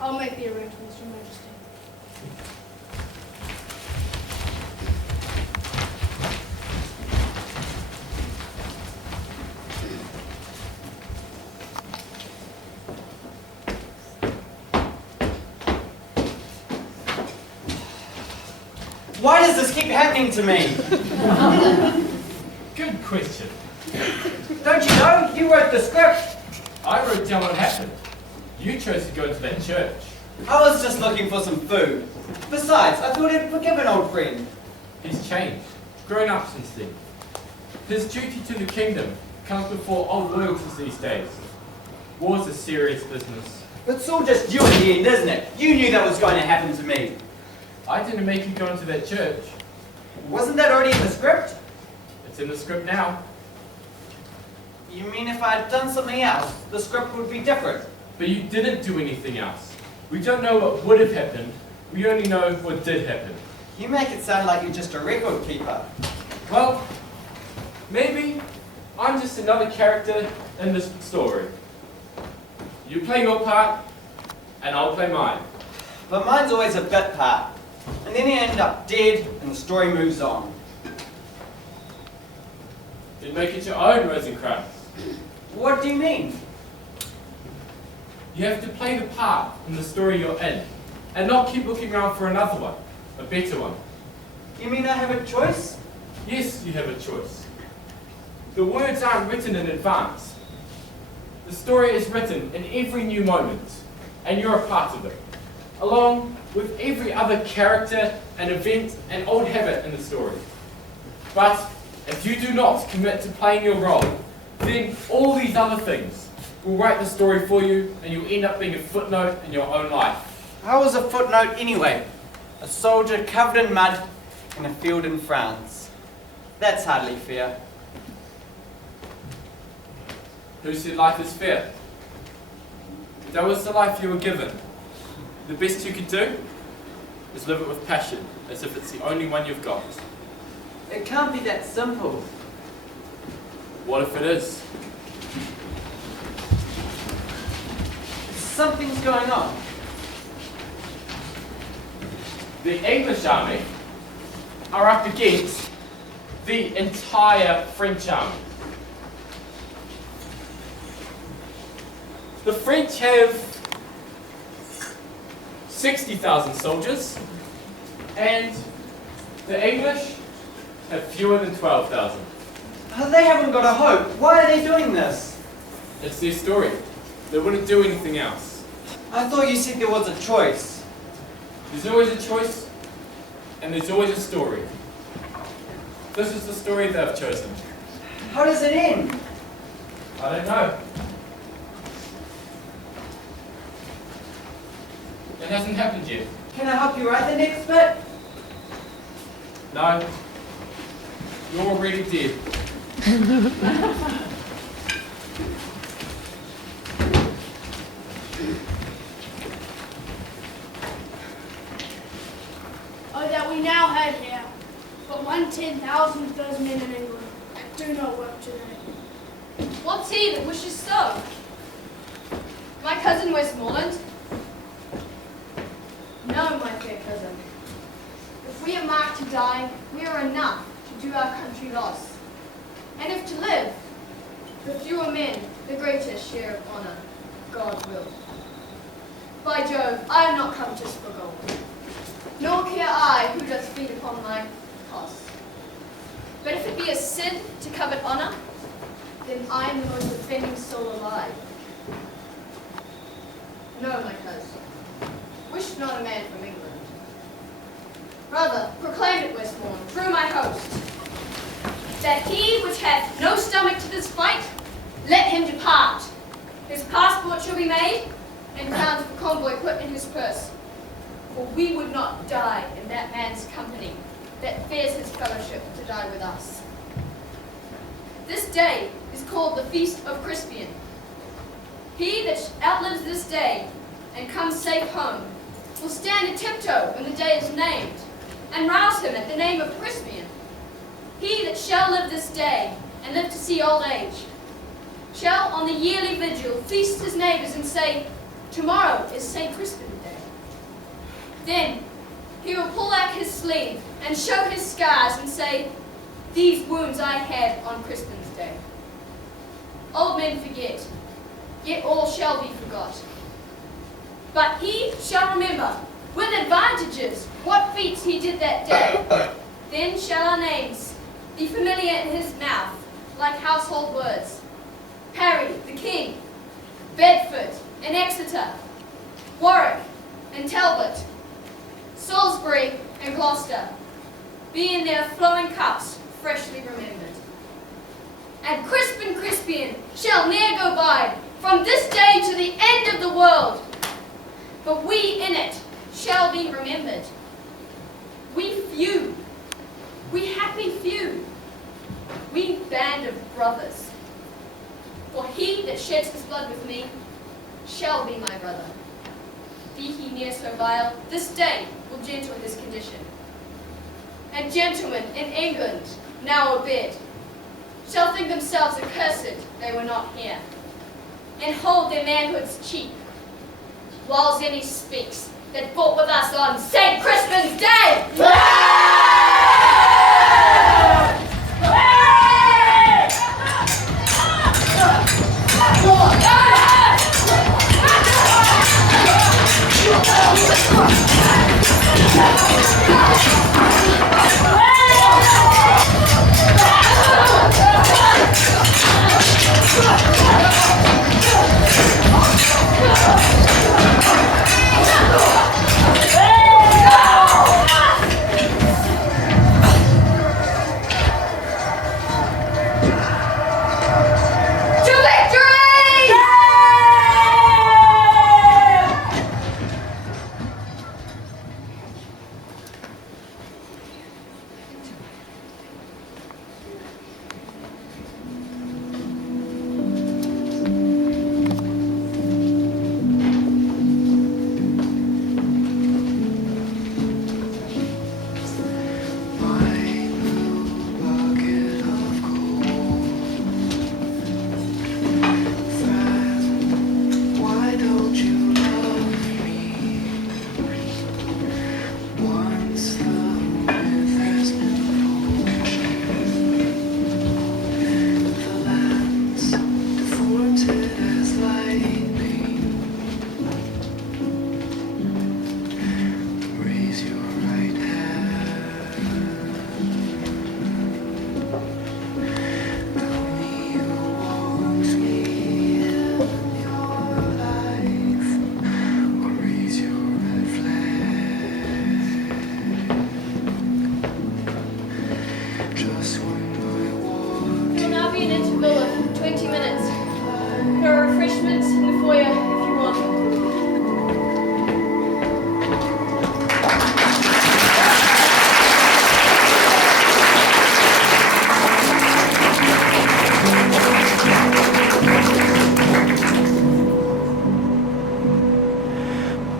I'll make the arrangements, Your Majesty. Why does this keep happening to me? Good question. Don't you know? You wrote the script. I wrote down what happened. You chose to go to that church. I was just looking for some food. Besides, I thought he'd forgive an old friend. He's changed, grown up since then. His duty to the kingdom comes before old loyalties these days. War's a serious business. It's all just you in the end, isn't it? You knew that was going to happen to me. I didn't make you go into that church. Wasn't that already in the script? It's in the script now. You mean if I had done something else, the script would be different? But you didn't do anything else. We don't know what would have happened. We only know what did happen. You make it sound like you're just a record keeper. Well, maybe I'm just another character in this story. You play your part, and I'll play mine. But mine's always a bit part. And then you end up dead, and the story moves on. Then make it your own, Rosencrantz. What do you mean? You have to play the part in the story you're in, and not keep looking around for another one, a better one. You mean I have a choice? Yes, you have a choice. The words aren't written in advance. The story is written in every new moment, and you're a part of it, along with every other character and event and old habit in the story. But if you do not commit to playing your role, then all these other things will write the story for you, and you'll end up being a footnote in your own life. I was a footnote anyway. A soldier covered in mud in a field in France. That's hardly fair. Who said life is fair? That was the life you were given. The best you could do is live it with passion, as if it's the only one you've got. It can't be that simple. What if it is? Something's going on. The English army are up against the entire French army. The French have 60,000 soldiers, and the English have fewer than 12,000. They haven't got a hope. Why are they doing this? It's their story. They wouldn't do anything else. I thought you said there was a choice. There's always a choice, and there's always a story. This is the story they've chosen. How does it end? I don't know. It hasn't happened yet. Can I help you write the next bit? No. You're already dead. Oh, that we now had here, but 1/10,000 of those men in England that do not work today. What's he that wishes so? My cousin Westmoreland? No, my fair cousin. If we are marked to die, we are enough to do our country loss. And if to live, the fewer men, the greater share of honour, God will. By Jove, I am not covetous for gold, nor care I who doth feed upon my cost. But if it be a sin to covet honour, then I am the most offending soul alive. No, my cousin, wish not a man from England. Brother, proclaim it, Westbourne, through my host. That he which hath no stomach to this fight, let him depart. His passport shall be made, And crowns for convoy put in his purse. For we would not die in that man's company that fears his fellowship to die with us. This day is called the Feast of Crispian. He that outlives this day and comes safe home will stand a tiptoe when the day is named, and rouse him at the name of Crispian. He that shall live this day and live to see old age shall on the yearly vigil feast his neighbours and say, tomorrow is St. Crispin Day. Then he will pull out his sleeve and show his scars and say, these wounds I had on Crispin's Day. Old men forget, yet all shall be forgot. But he shall remember, with advantages, what feats he did that day. Then shall our names be familiar in his mouth, like household words. Parry, the King, Bedford, and Exeter, Warwick, and Talbot, Salisbury, and Gloucester, be in their flowing cups freshly remembered. And Crispin Crispian shall ne'er go by from this day to the end of the world, but we in it shall be remembered. We few, we happy few, we band of brothers. For he that sheds his blood with me shall be my brother. Be he ne'er so vile, this day will gentle his condition. And gentlemen in England, now abed, shall think themselves accursed they were not here, and hold their manhoods cheap, whiles any speaks that fought with us on St. Crispin's Day!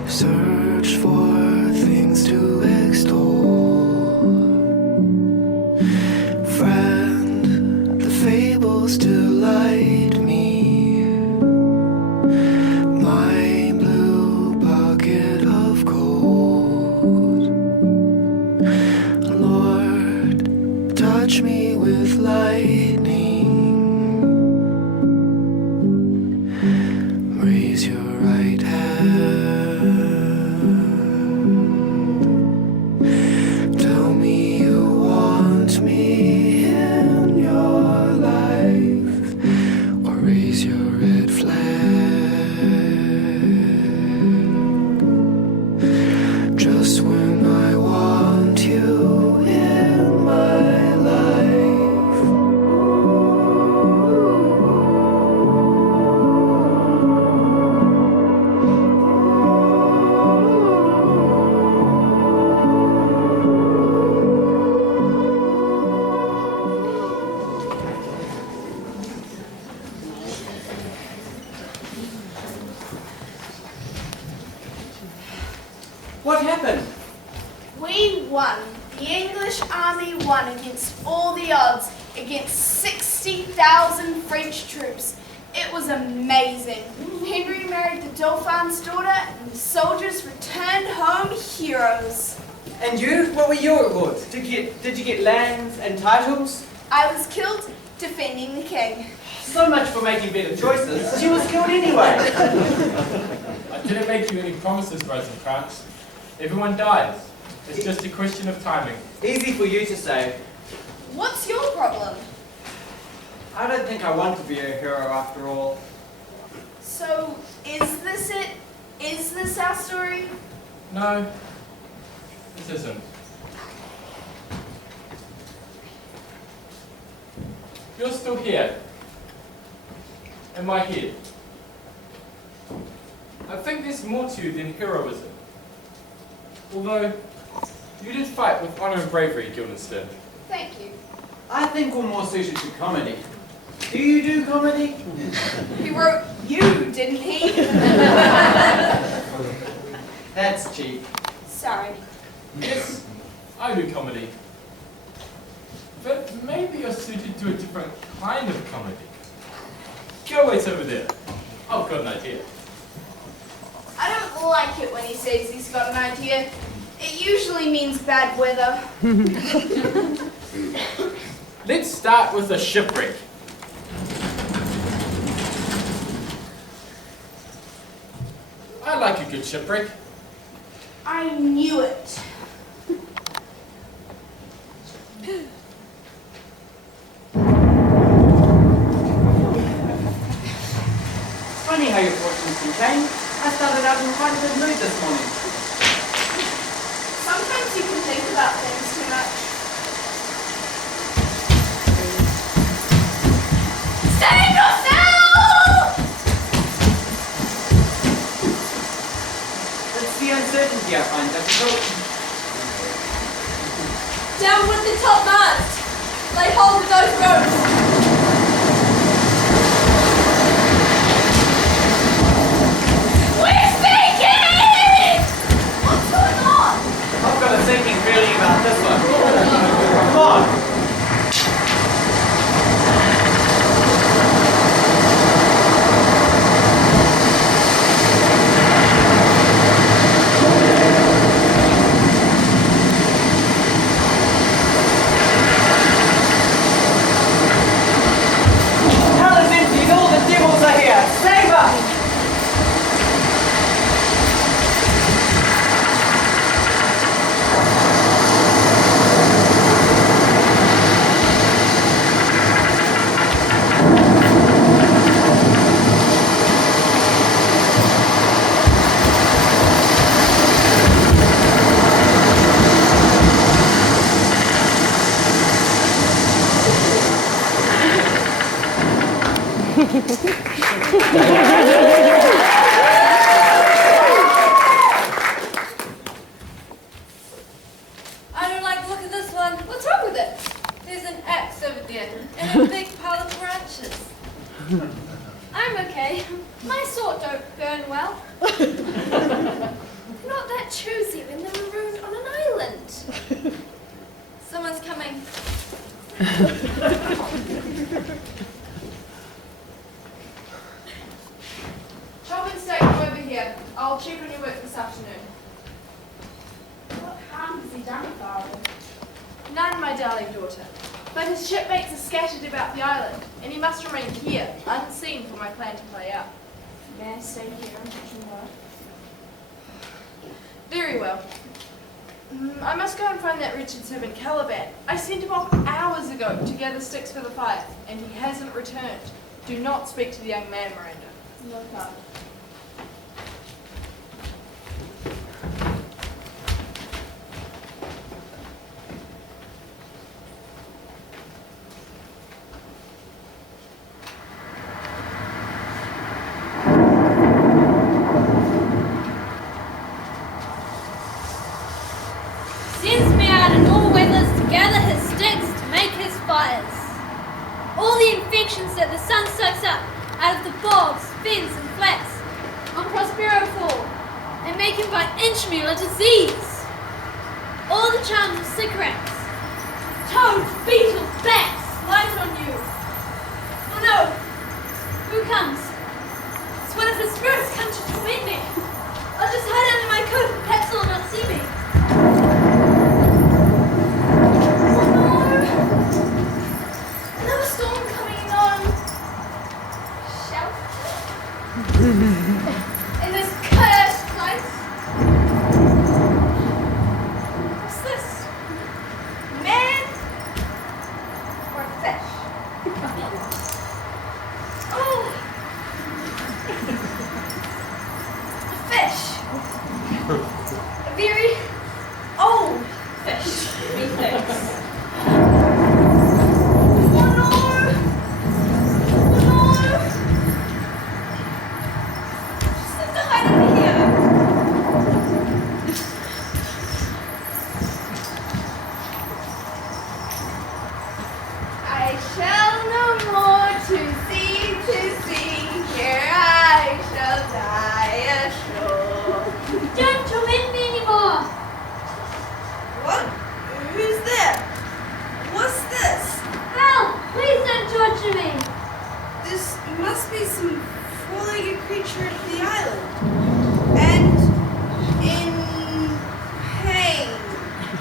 Search for things to extol. Friend, the fables delight me. My blue bucket of gold. Lord, touch me with lightning. Raise your right hand. Tell me you want me in your life, or raise your red flag. Just when I want you. What happened? We won. The English army won against all the odds, against 60,000 French troops. It was amazing. Henry married the Dauphin's daughter, and the soldiers returned home heroes. And you? What were your rewards? Did you get lands and titles? I was killed defending the king. So much for making better choices. She was killed anyway. I didn't make you any promises, Rosencrantz. Everyone dies. It's just a question of timing. Easy for you to say. What's your problem? I don't think I want to be a hero after all. So, is this it? Is this our story? No, this isn't. You're still here, in my head. I think there's more to you than heroism. Although, you did fight with honor and bravery, Guildenstern. Thank you. I think we're more suited to comedy. Do you do comedy? He wrote you, didn't he? That's cheap. Sorry. Yes, I do comedy. But maybe you're suited to a different kind of comedy. Go wait over there. I've got an idea. I don't like it when he says he's got an idea. It usually means bad weather. Let's start with a shipwreck. I like a good shipwreck. I knew it. Funny how your fortunes can change. I started out in quite a good mood this morning. Sometimes you can think about things too much. Save yourself! It's the uncertainty I find difficult. Down with the top mast! Lay hold of those ropes! I've got a sinking feeling about this one. Come on. Hell is empty. All the devils are here. Save us! I don't like the look of this one. What's wrong with it? There's an axe over there and a big pile of branches. I'm okay. My sword don't burn well. Not that choosy when they're marooned on an island. Someone's coming. Chop and steak, come over here. I'll check on your work this afternoon. What harm has he done, Father? None, my darling daughter. But his shipmates are scattered about the island, and he must remain here, unseen, for my plan to play out. May I stay here and watch him work? Very well. I must go and find that wretched servant Caliban. I sent him off hours ago to gather sticks for the fire, and he hasn't returned. Do not speak to the young man, Miranda. No, Father. Sends me out in all weathers to gather his sticks to make his fires. All the infections that the sun sucks up out of the bogs, fens and flats making by inchmeal a disease. All the charms of cigarettes, toads, beetles, bats, light on you. Oh no! Who comes? It's one of the spirits come to torment me. I'll just hide under my coat, perhaps they'll not see me. In this cursed place. What's this? Man or fish? Oh, a fish. A very old fish, methinks.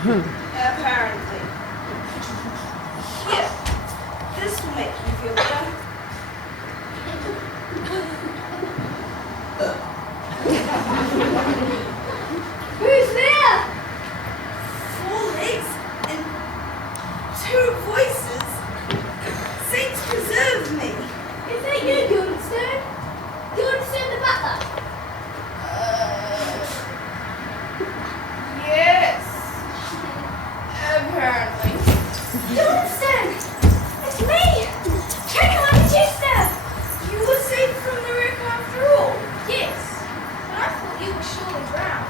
Apparently. Here, this will make you feel better. Who's there? 4 legs and 2 voices. Saints preserve me. Is that you, Guildenstern? Guildenstern the butler? Yes. Apparently. Guildenstern! It's me! Canon Chester! You were saved from the wreck after all. Yes, but I thought you were surely drowned.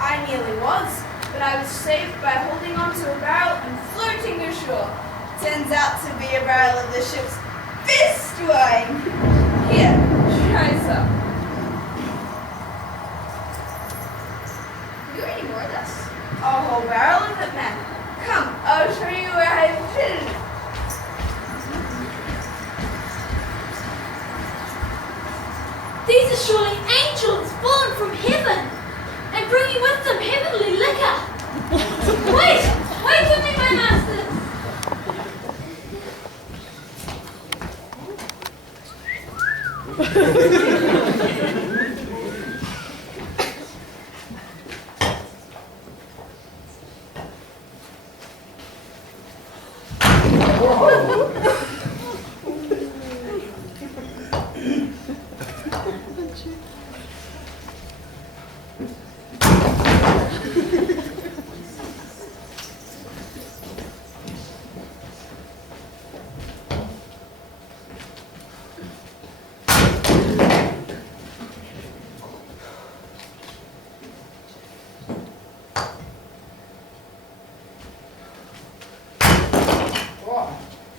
I nearly was, but I was saved by holding onto a barrel and floating ashore. Turns out to be a barrel of the ship's best wine. Here, try some. You any more of this? A whole barrel of it, man. Come, I'll show you where I've hidden it. These are surely angels fallen from heaven and bringing with them heavenly liquor. Wait for me, my masters.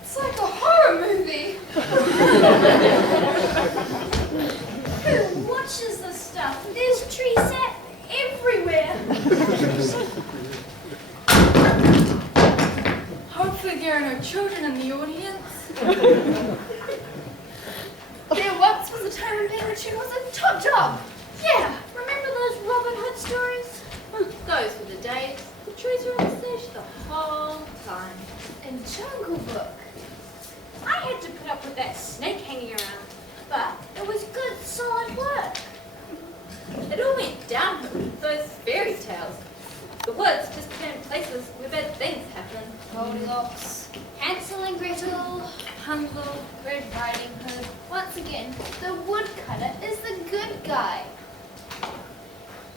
It's like a horror movie. Who watches this stuff? There's tree sap everywhere. Hopefully there are no children in the audience. There once was a time when literature was a top job. Yeah, remember those Robin Hood stories? Those were the days. The trees were on the stage the whole time. And Jungle Book. I had to put up with that snake hanging around. But it was good, solid work. It all went downhill with those fairy tales. The woods just became places where bad things happen. Goldilocks, Hansel and Gretel, Hansel, Red Riding Hood. Once again, the woodcutter is the good guy.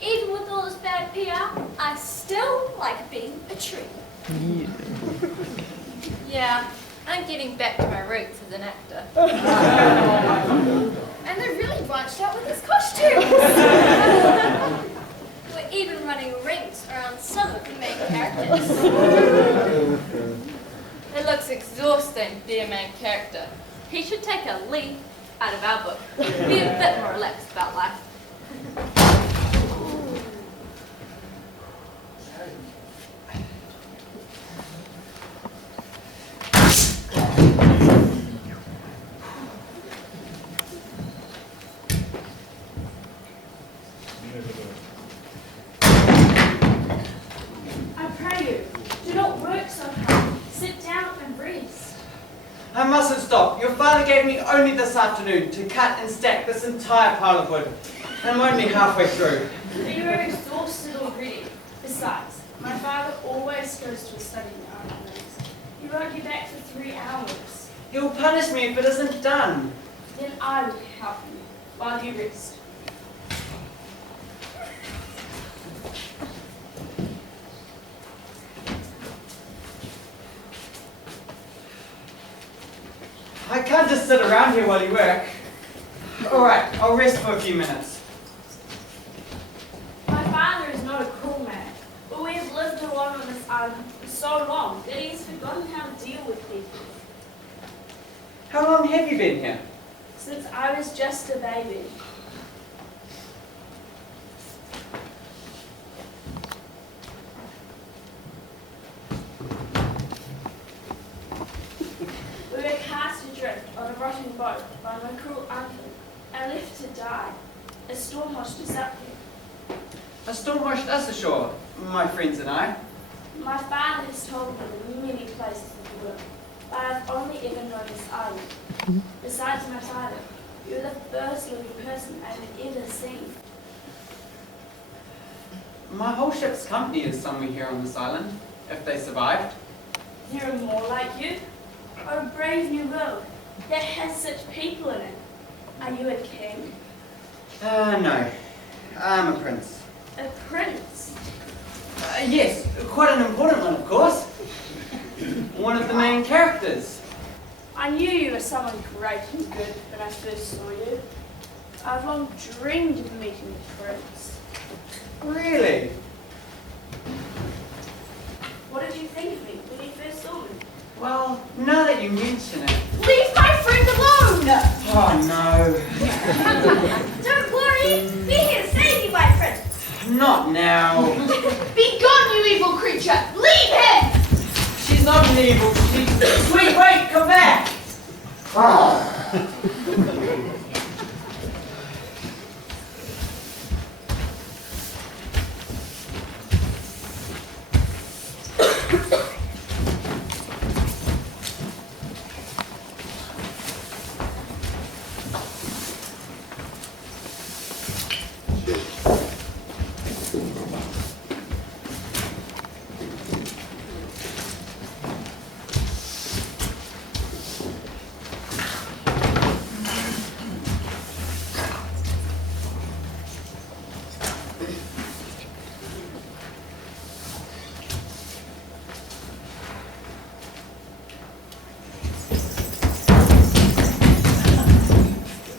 Even with all this bad PR, I still like being a tree. Yeah, I'm getting back to my roots as an actor. And they're really branched out with his costumes. We're even running rings around some of the main characters. It looks exhausting to be a main character. He should take a leaf out of our book. Be a bit more relaxed about life. I pray you, do not work so hard. Sit down and rest. I mustn't stop. Your father gave me only this afternoon to cut and stack this entire pile of wood. I'm only halfway through. But you are exhausted already. Besides, my father always goes to a study in the afternoons. He won't be back for 3 hours. You'll punish me if it isn't done. Then I will help you while you rest. I can't just sit around here while you work. All right, I'll rest for a few minutes. My father is not a cruel man, but we have lived alone on this island for so long that he has forgotten how to deal with people. How long have you been here? Since I was just a baby. We were cast adrift on a rotting boat by my cruel uncle and left to die. A storm washed us up here. A storm washed us ashore, my friends and I. My father has told me of many places of the world, but I have only ever known this island. Besides my father, you are the first living person I have ever seen. My whole ship's company is somewhere here on this island, if they survived. There are more like you. Oh, brave new world that has such people in it. Are you a king? No. I'm a prince. A prince? Yes, quite an important one, of course. One of the main characters. I knew you were someone great and good when I first saw you. I've long dreamed of meeting the prince. Really? What did you think of me when you first saw me? Well, now that you mention it. Leave my friend alone! Oh, no. Don't worry, we're here to save you, my friend. Not now. Be gone, you evil creature! Leave him! She's not an evil. She's... Wait, come back!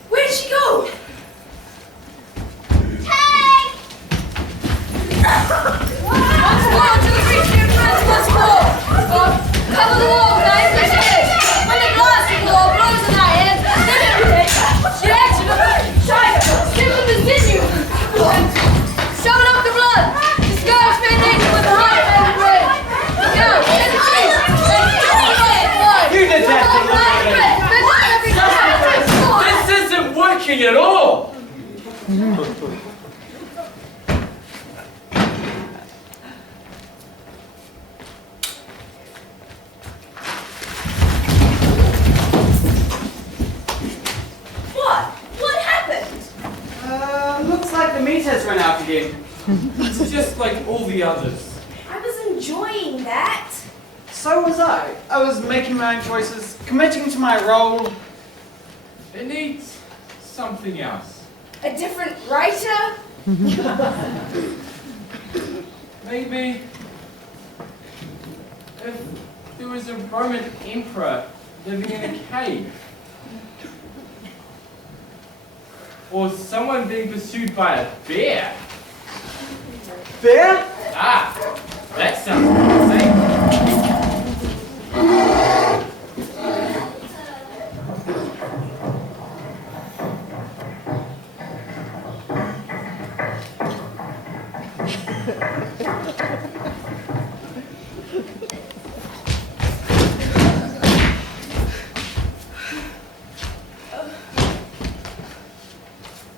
Where'd she go? Once more to the Christian friends, once more. Cover the wall with our initiative. When the blast of war blows in our heads, then everything. The action of it, still continue. Shove up the blood. Discourage nation with the heart and the brain. Now, in the trees. You did that This isn't working at all! What? What happened? Looks like the meat has run out again. It's just like all the others. I was enjoying that. So was I. I was making my own choices, committing to my role. It needs something else. A different writer? Maybe if there was a Roman emperor living in a cave. Or someone being pursued by a bear. Bear? Ah, that sounds promising.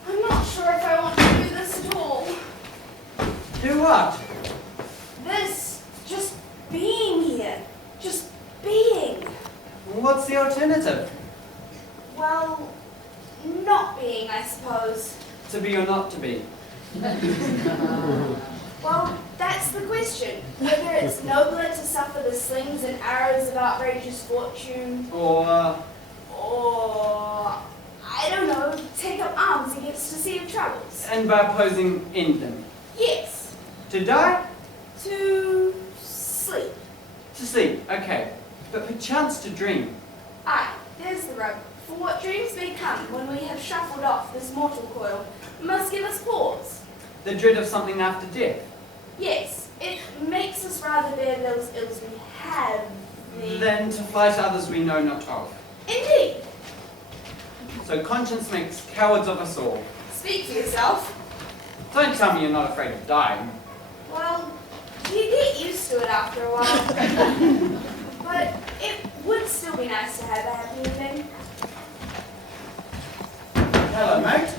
I'm not sure if I want to do this at all. what? This, just being here. Just being. What's the alternative? Well, not being, I suppose. To be or not to be? Well, that's the question. Whether it's nobler to suffer the slings and arrows of outrageous fortune, Or, I don't know, take up arms against a sea of troubles. and by opposing, end them. Yes, To die? to sleep. To sleep, okay. But perchance to dream. Aye, there's the rub. For what dreams may come when we have shuffled off this mortal coil must give us pause. The dread of something after death. Yes, it makes us rather bear those ills we have. Than to fly to others we know not of. Indeed. So conscience makes cowards of us all. Speak for yourself. Don't tell me you're not afraid of dying. Well, you get used to it after a while. But it would still be nice to have a happy evening. Hello, mate.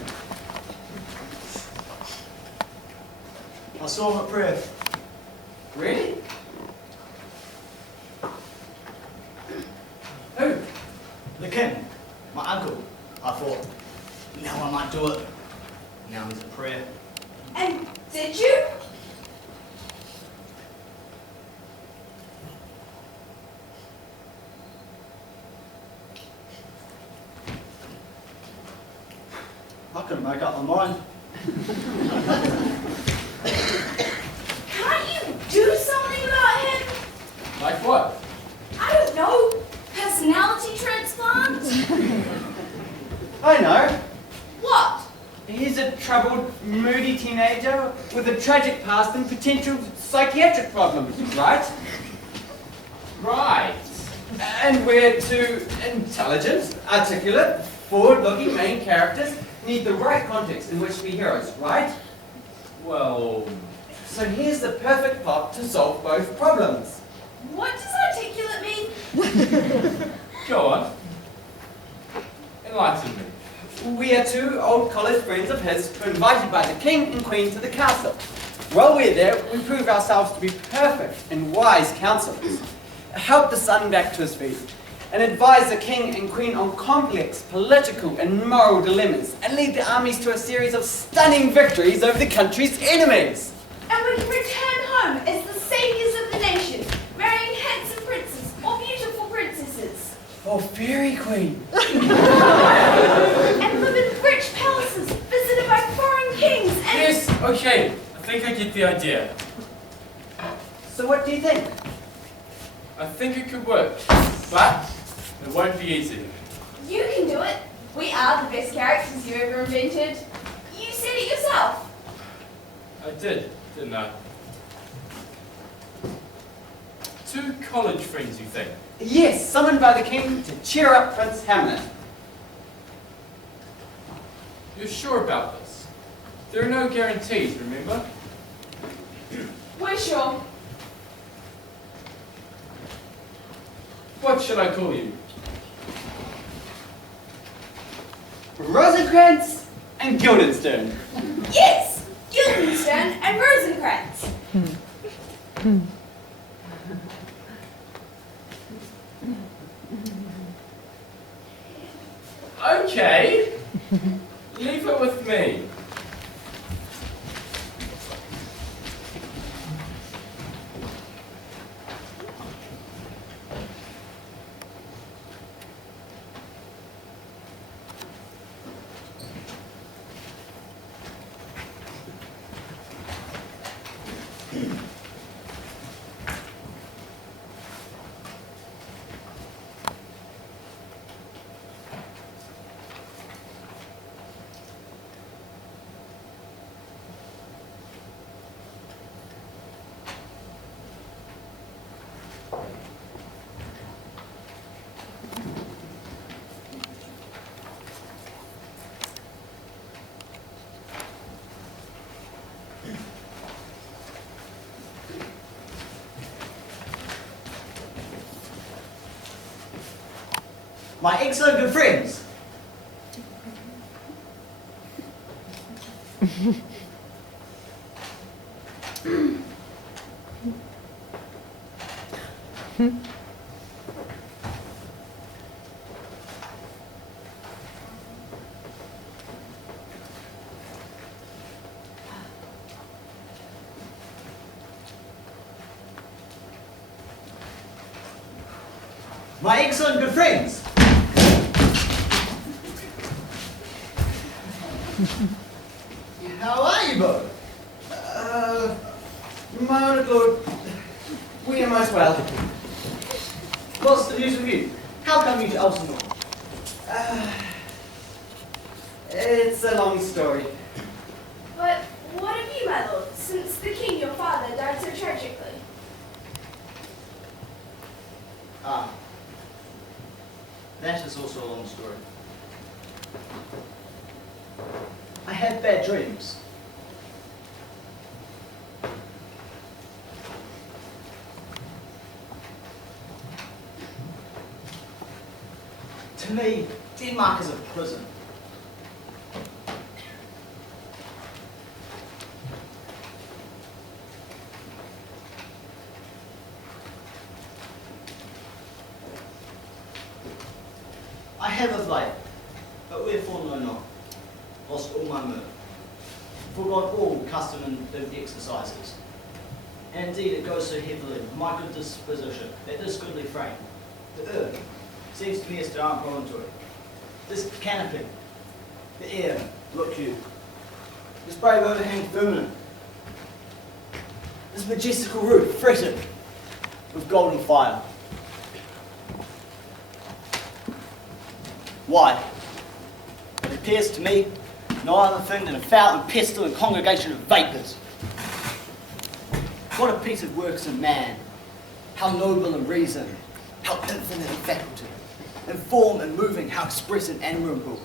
I saw him at prayer. Really? Who? The king, my uncle. I thought, now I might do it. Now he's at prayer. And did you? I couldn't make up my mind. Can't you do something about him? Like what? I don't know. Personality transplant? I know. What? He's a troubled, moody teenager with a tragic past and potential psychiatric problems, right? Right. And we're two intelligent, articulate, forward-looking main characters need the right context in which to be heroes, right? Well, So here's the perfect plot to solve both problems. What does articulate mean? go on. Enlighten me. We are two old college friends of his who are invited by the king and queen to the castle. While we're there, we prove ourselves to be perfect and wise counselors. Help the son back to his feet, and advise the king and queen on complex political and moral dilemmas, and lead the armies to a series of stunning victories over the country's enemies. And we can return home as the saviors of the nation, marrying handsome princes or beautiful princesses. Or fairy queen. And live in rich palaces visited by foreign kings and... Yes, okay. I think I get the idea. So what do you think? I think it could work, but it won't be easy. You can do it. We are the best characters you ever invented. You said it yourself. I did, didn't I? Two college friends, you think? Yes, summoned by the king to cheer up Prince Hamlet. You're sure about this? There are no guarantees, remember? We're sure. What should I call you? Rosencrantz and Guildenstern. Yes! Guildenstern and Rosencrantz. Okay. Leave it with me. My excellent good friends. My excellent good friends. How are you both? My honored lord, we are most well. What's the news with you? How come you to Elsinore? It's a long story. But what of you, my lord, since the king, your father, died so tragically? Ah, that is also a long story. I had bad dreams. To me, Denmark is a prison. I have of late, but wherefore know not, lost all my mirth, forgot all custom and lived exercises. And indeed it goes so heavily with my good disposition that this goodly frame, the earth, seems to me as to unpromontory. This canopy, the air, look you, this brave overhanging firmament, this majestical roof fretted with golden fire. Why? It appears to me no other thing than a foul and pestilent congregation of vapours. What a piece of works of man! How noble in reason, how infinite in faculty, in form and moving, how express and admirable,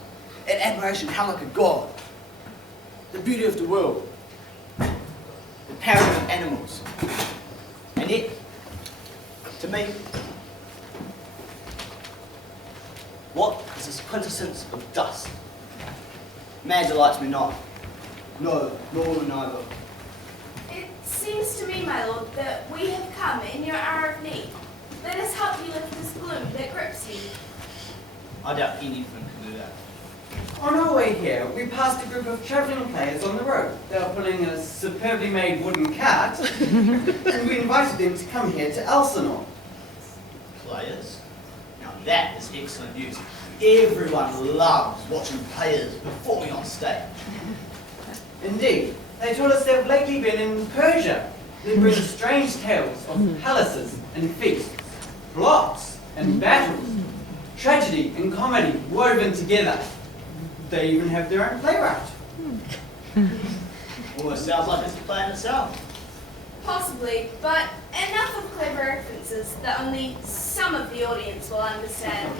in admiration, how like a god. The beauty of the world, the parent of animals, and yet, to me, what is this quintessence of dust? Man delights me not. No, nor woman either. It seems to me, my lord, that we have come in your hour of need. Let us help you with this gloom that grips you. I doubt anything can do that. On our way here, we passed a group of travelling players on the road. They were pulling a superbly made wooden cart, and we invited them to come here to Elsinore. Players? Now that is excellent news. Everyone loves watching players performing on stage. Indeed, they told us they've lately been in Persia. They bring strange tales of palaces and feasts, plots and battles, tragedy and comedy woven together. They even have their own playwright. Almost sounds like it's a play in itself. Possibly, but enough of clever references that only some of the audience will understand.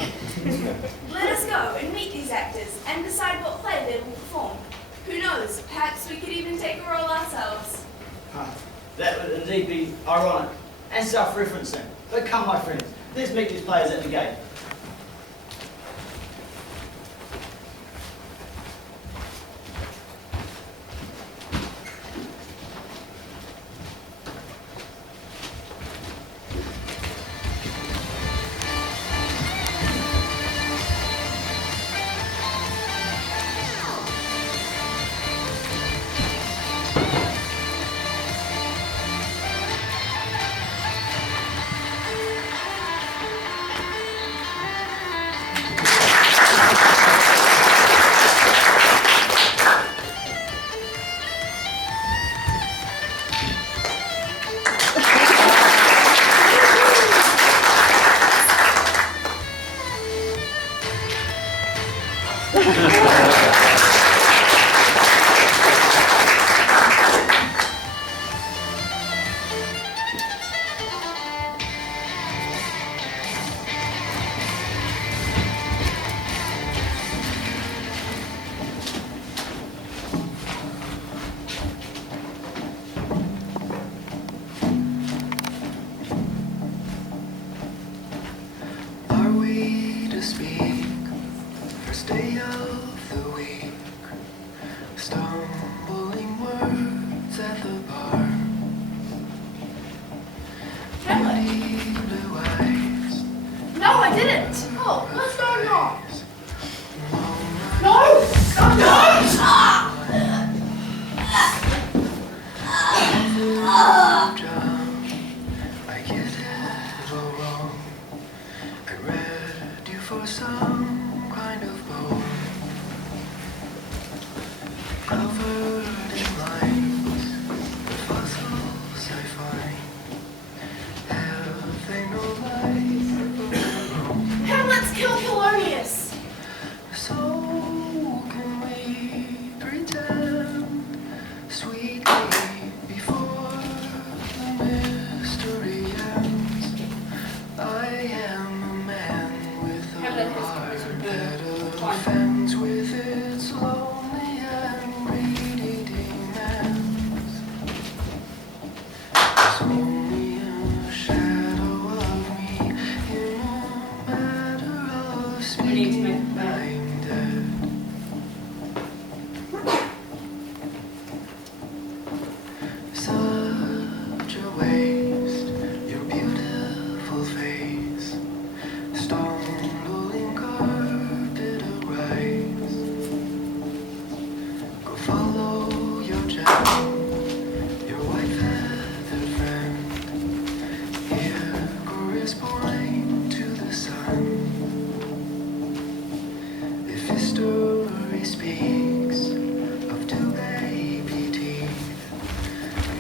Let us go and meet these actors and decide what play they will perform. Who knows, perhaps we could even take a role ourselves. That would indeed be ironic and self-referencing. But come, my friends, let's meet these players at the gate.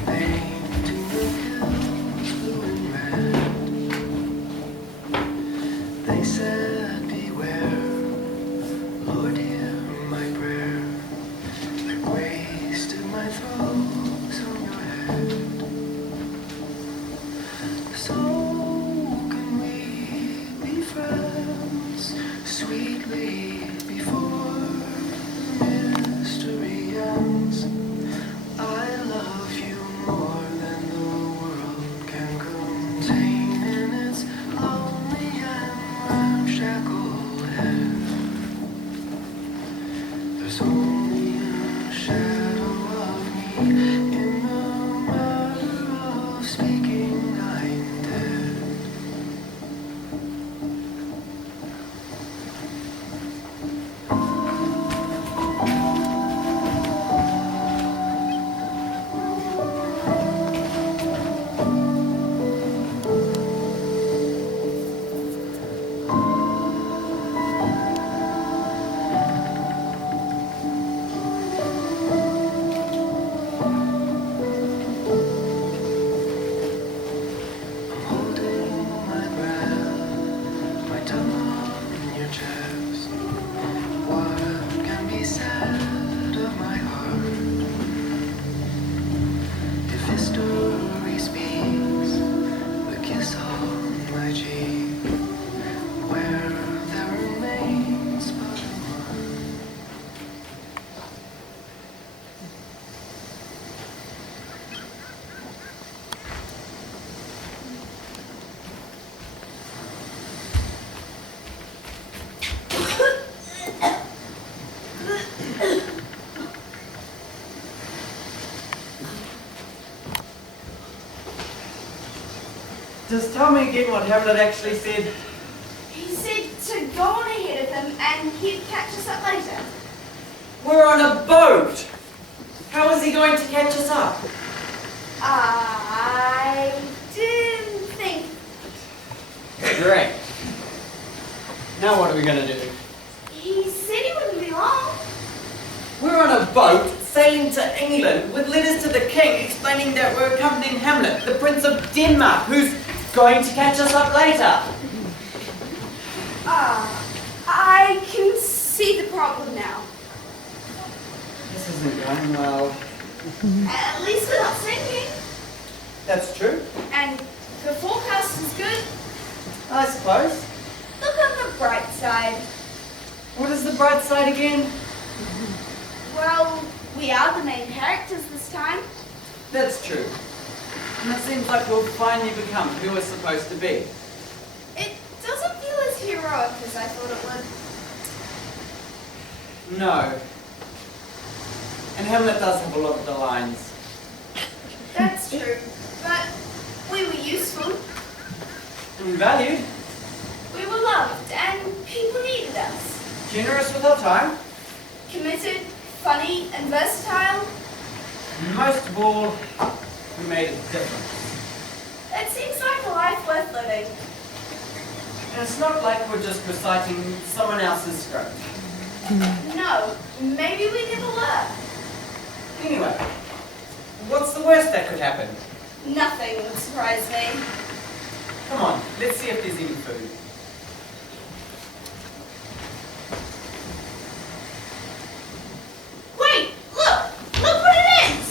painting the hills blue and red. They said, beware, Lord, hear my prayer. I wasted my throws on your head. So can we be friends sweetly before the mystery ends? I love you more than the world can contain in its lonely and ramshackle head. There's only a shadow of me in the matter of speaking. I'm dead. I'm holding my breath, my tongue in your chest. What can be said of my heart? If history speaks, the kiss on my cheek, where there remains but a mark. Just tell me again what Hamlet actually said. He said to go on ahead of him and he'd catch us up later. We're on a boat. How is he going to catch us up? I didn't think. Great. Now what are we going to do? He said he wouldn't be long. We're on a boat sailing to England with letters to the king explaining that we're accompanying Hamlet, the Prince of Denmark, who's going to catch us up later. I can see the problem now. This isn't going well. At least we're not sinking. That's true, And the forecast is good. I suppose. Look on the bright side. What is the bright side again? Well, we are the main characters this time. That's true. And it seems like we'll finally become who we're supposed to be. It doesn't feel as heroic as I thought it would. No. And Hamlet does have a lot of the lines. That's true. But we were useful. And valued. We were loved and people needed us. Generous with our time. Committed, funny, and versatile. And most of all, we made a difference. It seems like a life worth living. And it's not like we're just reciting someone else's script. No, maybe we never were. Anyway, what's the worst that could happen? Nothing would surprise me. Come on, let's see if there's any food. Wait, look! Look what it is!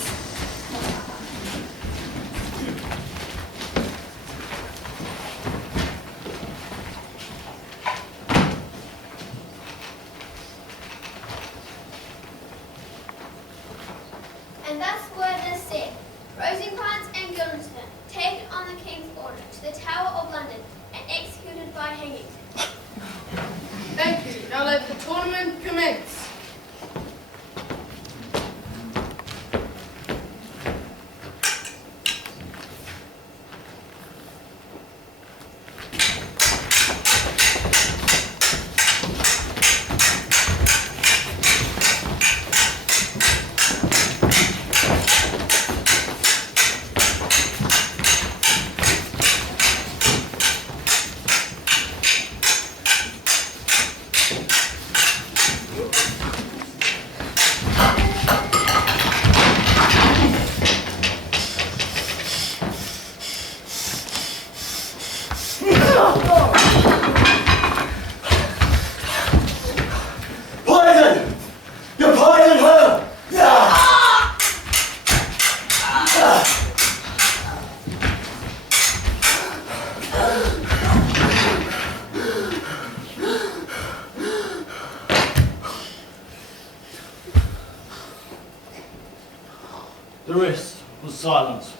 And thus were this said, Rosencrantz and Guildenstern, taken on the king's order to the Tower of London, and executed by was silence.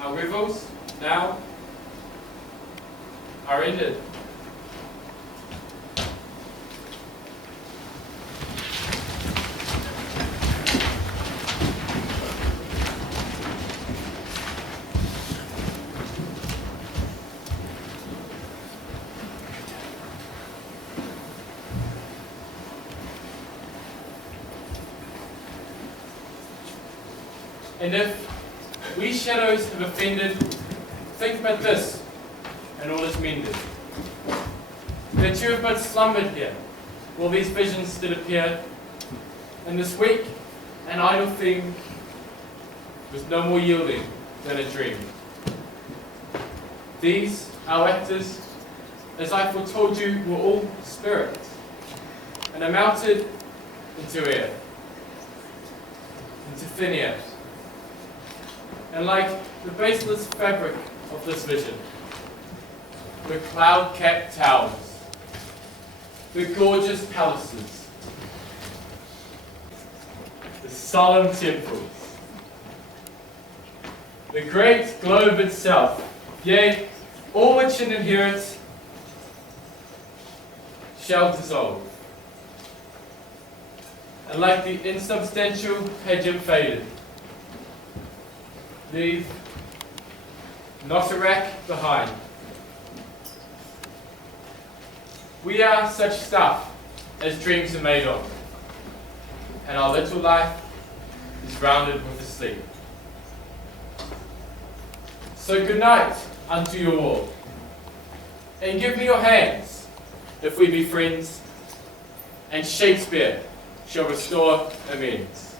Our revels now are ended. And if we shadows have offended, think about this, and all is mended. That you have but slumbered here, while these visions did appear, and this weak and idle thing was no more yielding than a dream. These, our actors, as I foretold you, were all spirits, and amounted into air, into thin air. And like the baseless fabric of this vision, the cloud-capped towers, the gorgeous palaces, the solemn temples, the great globe itself, yea, all which it inherits, shall dissolve. And like the insubstantial pageant faded, leave not a rack behind. We are such stuff as dreams are made of, and our little life is rounded with a sleep. So good night unto you all, and give me your hands, if we be friends, and Shakespeare shall restore amends.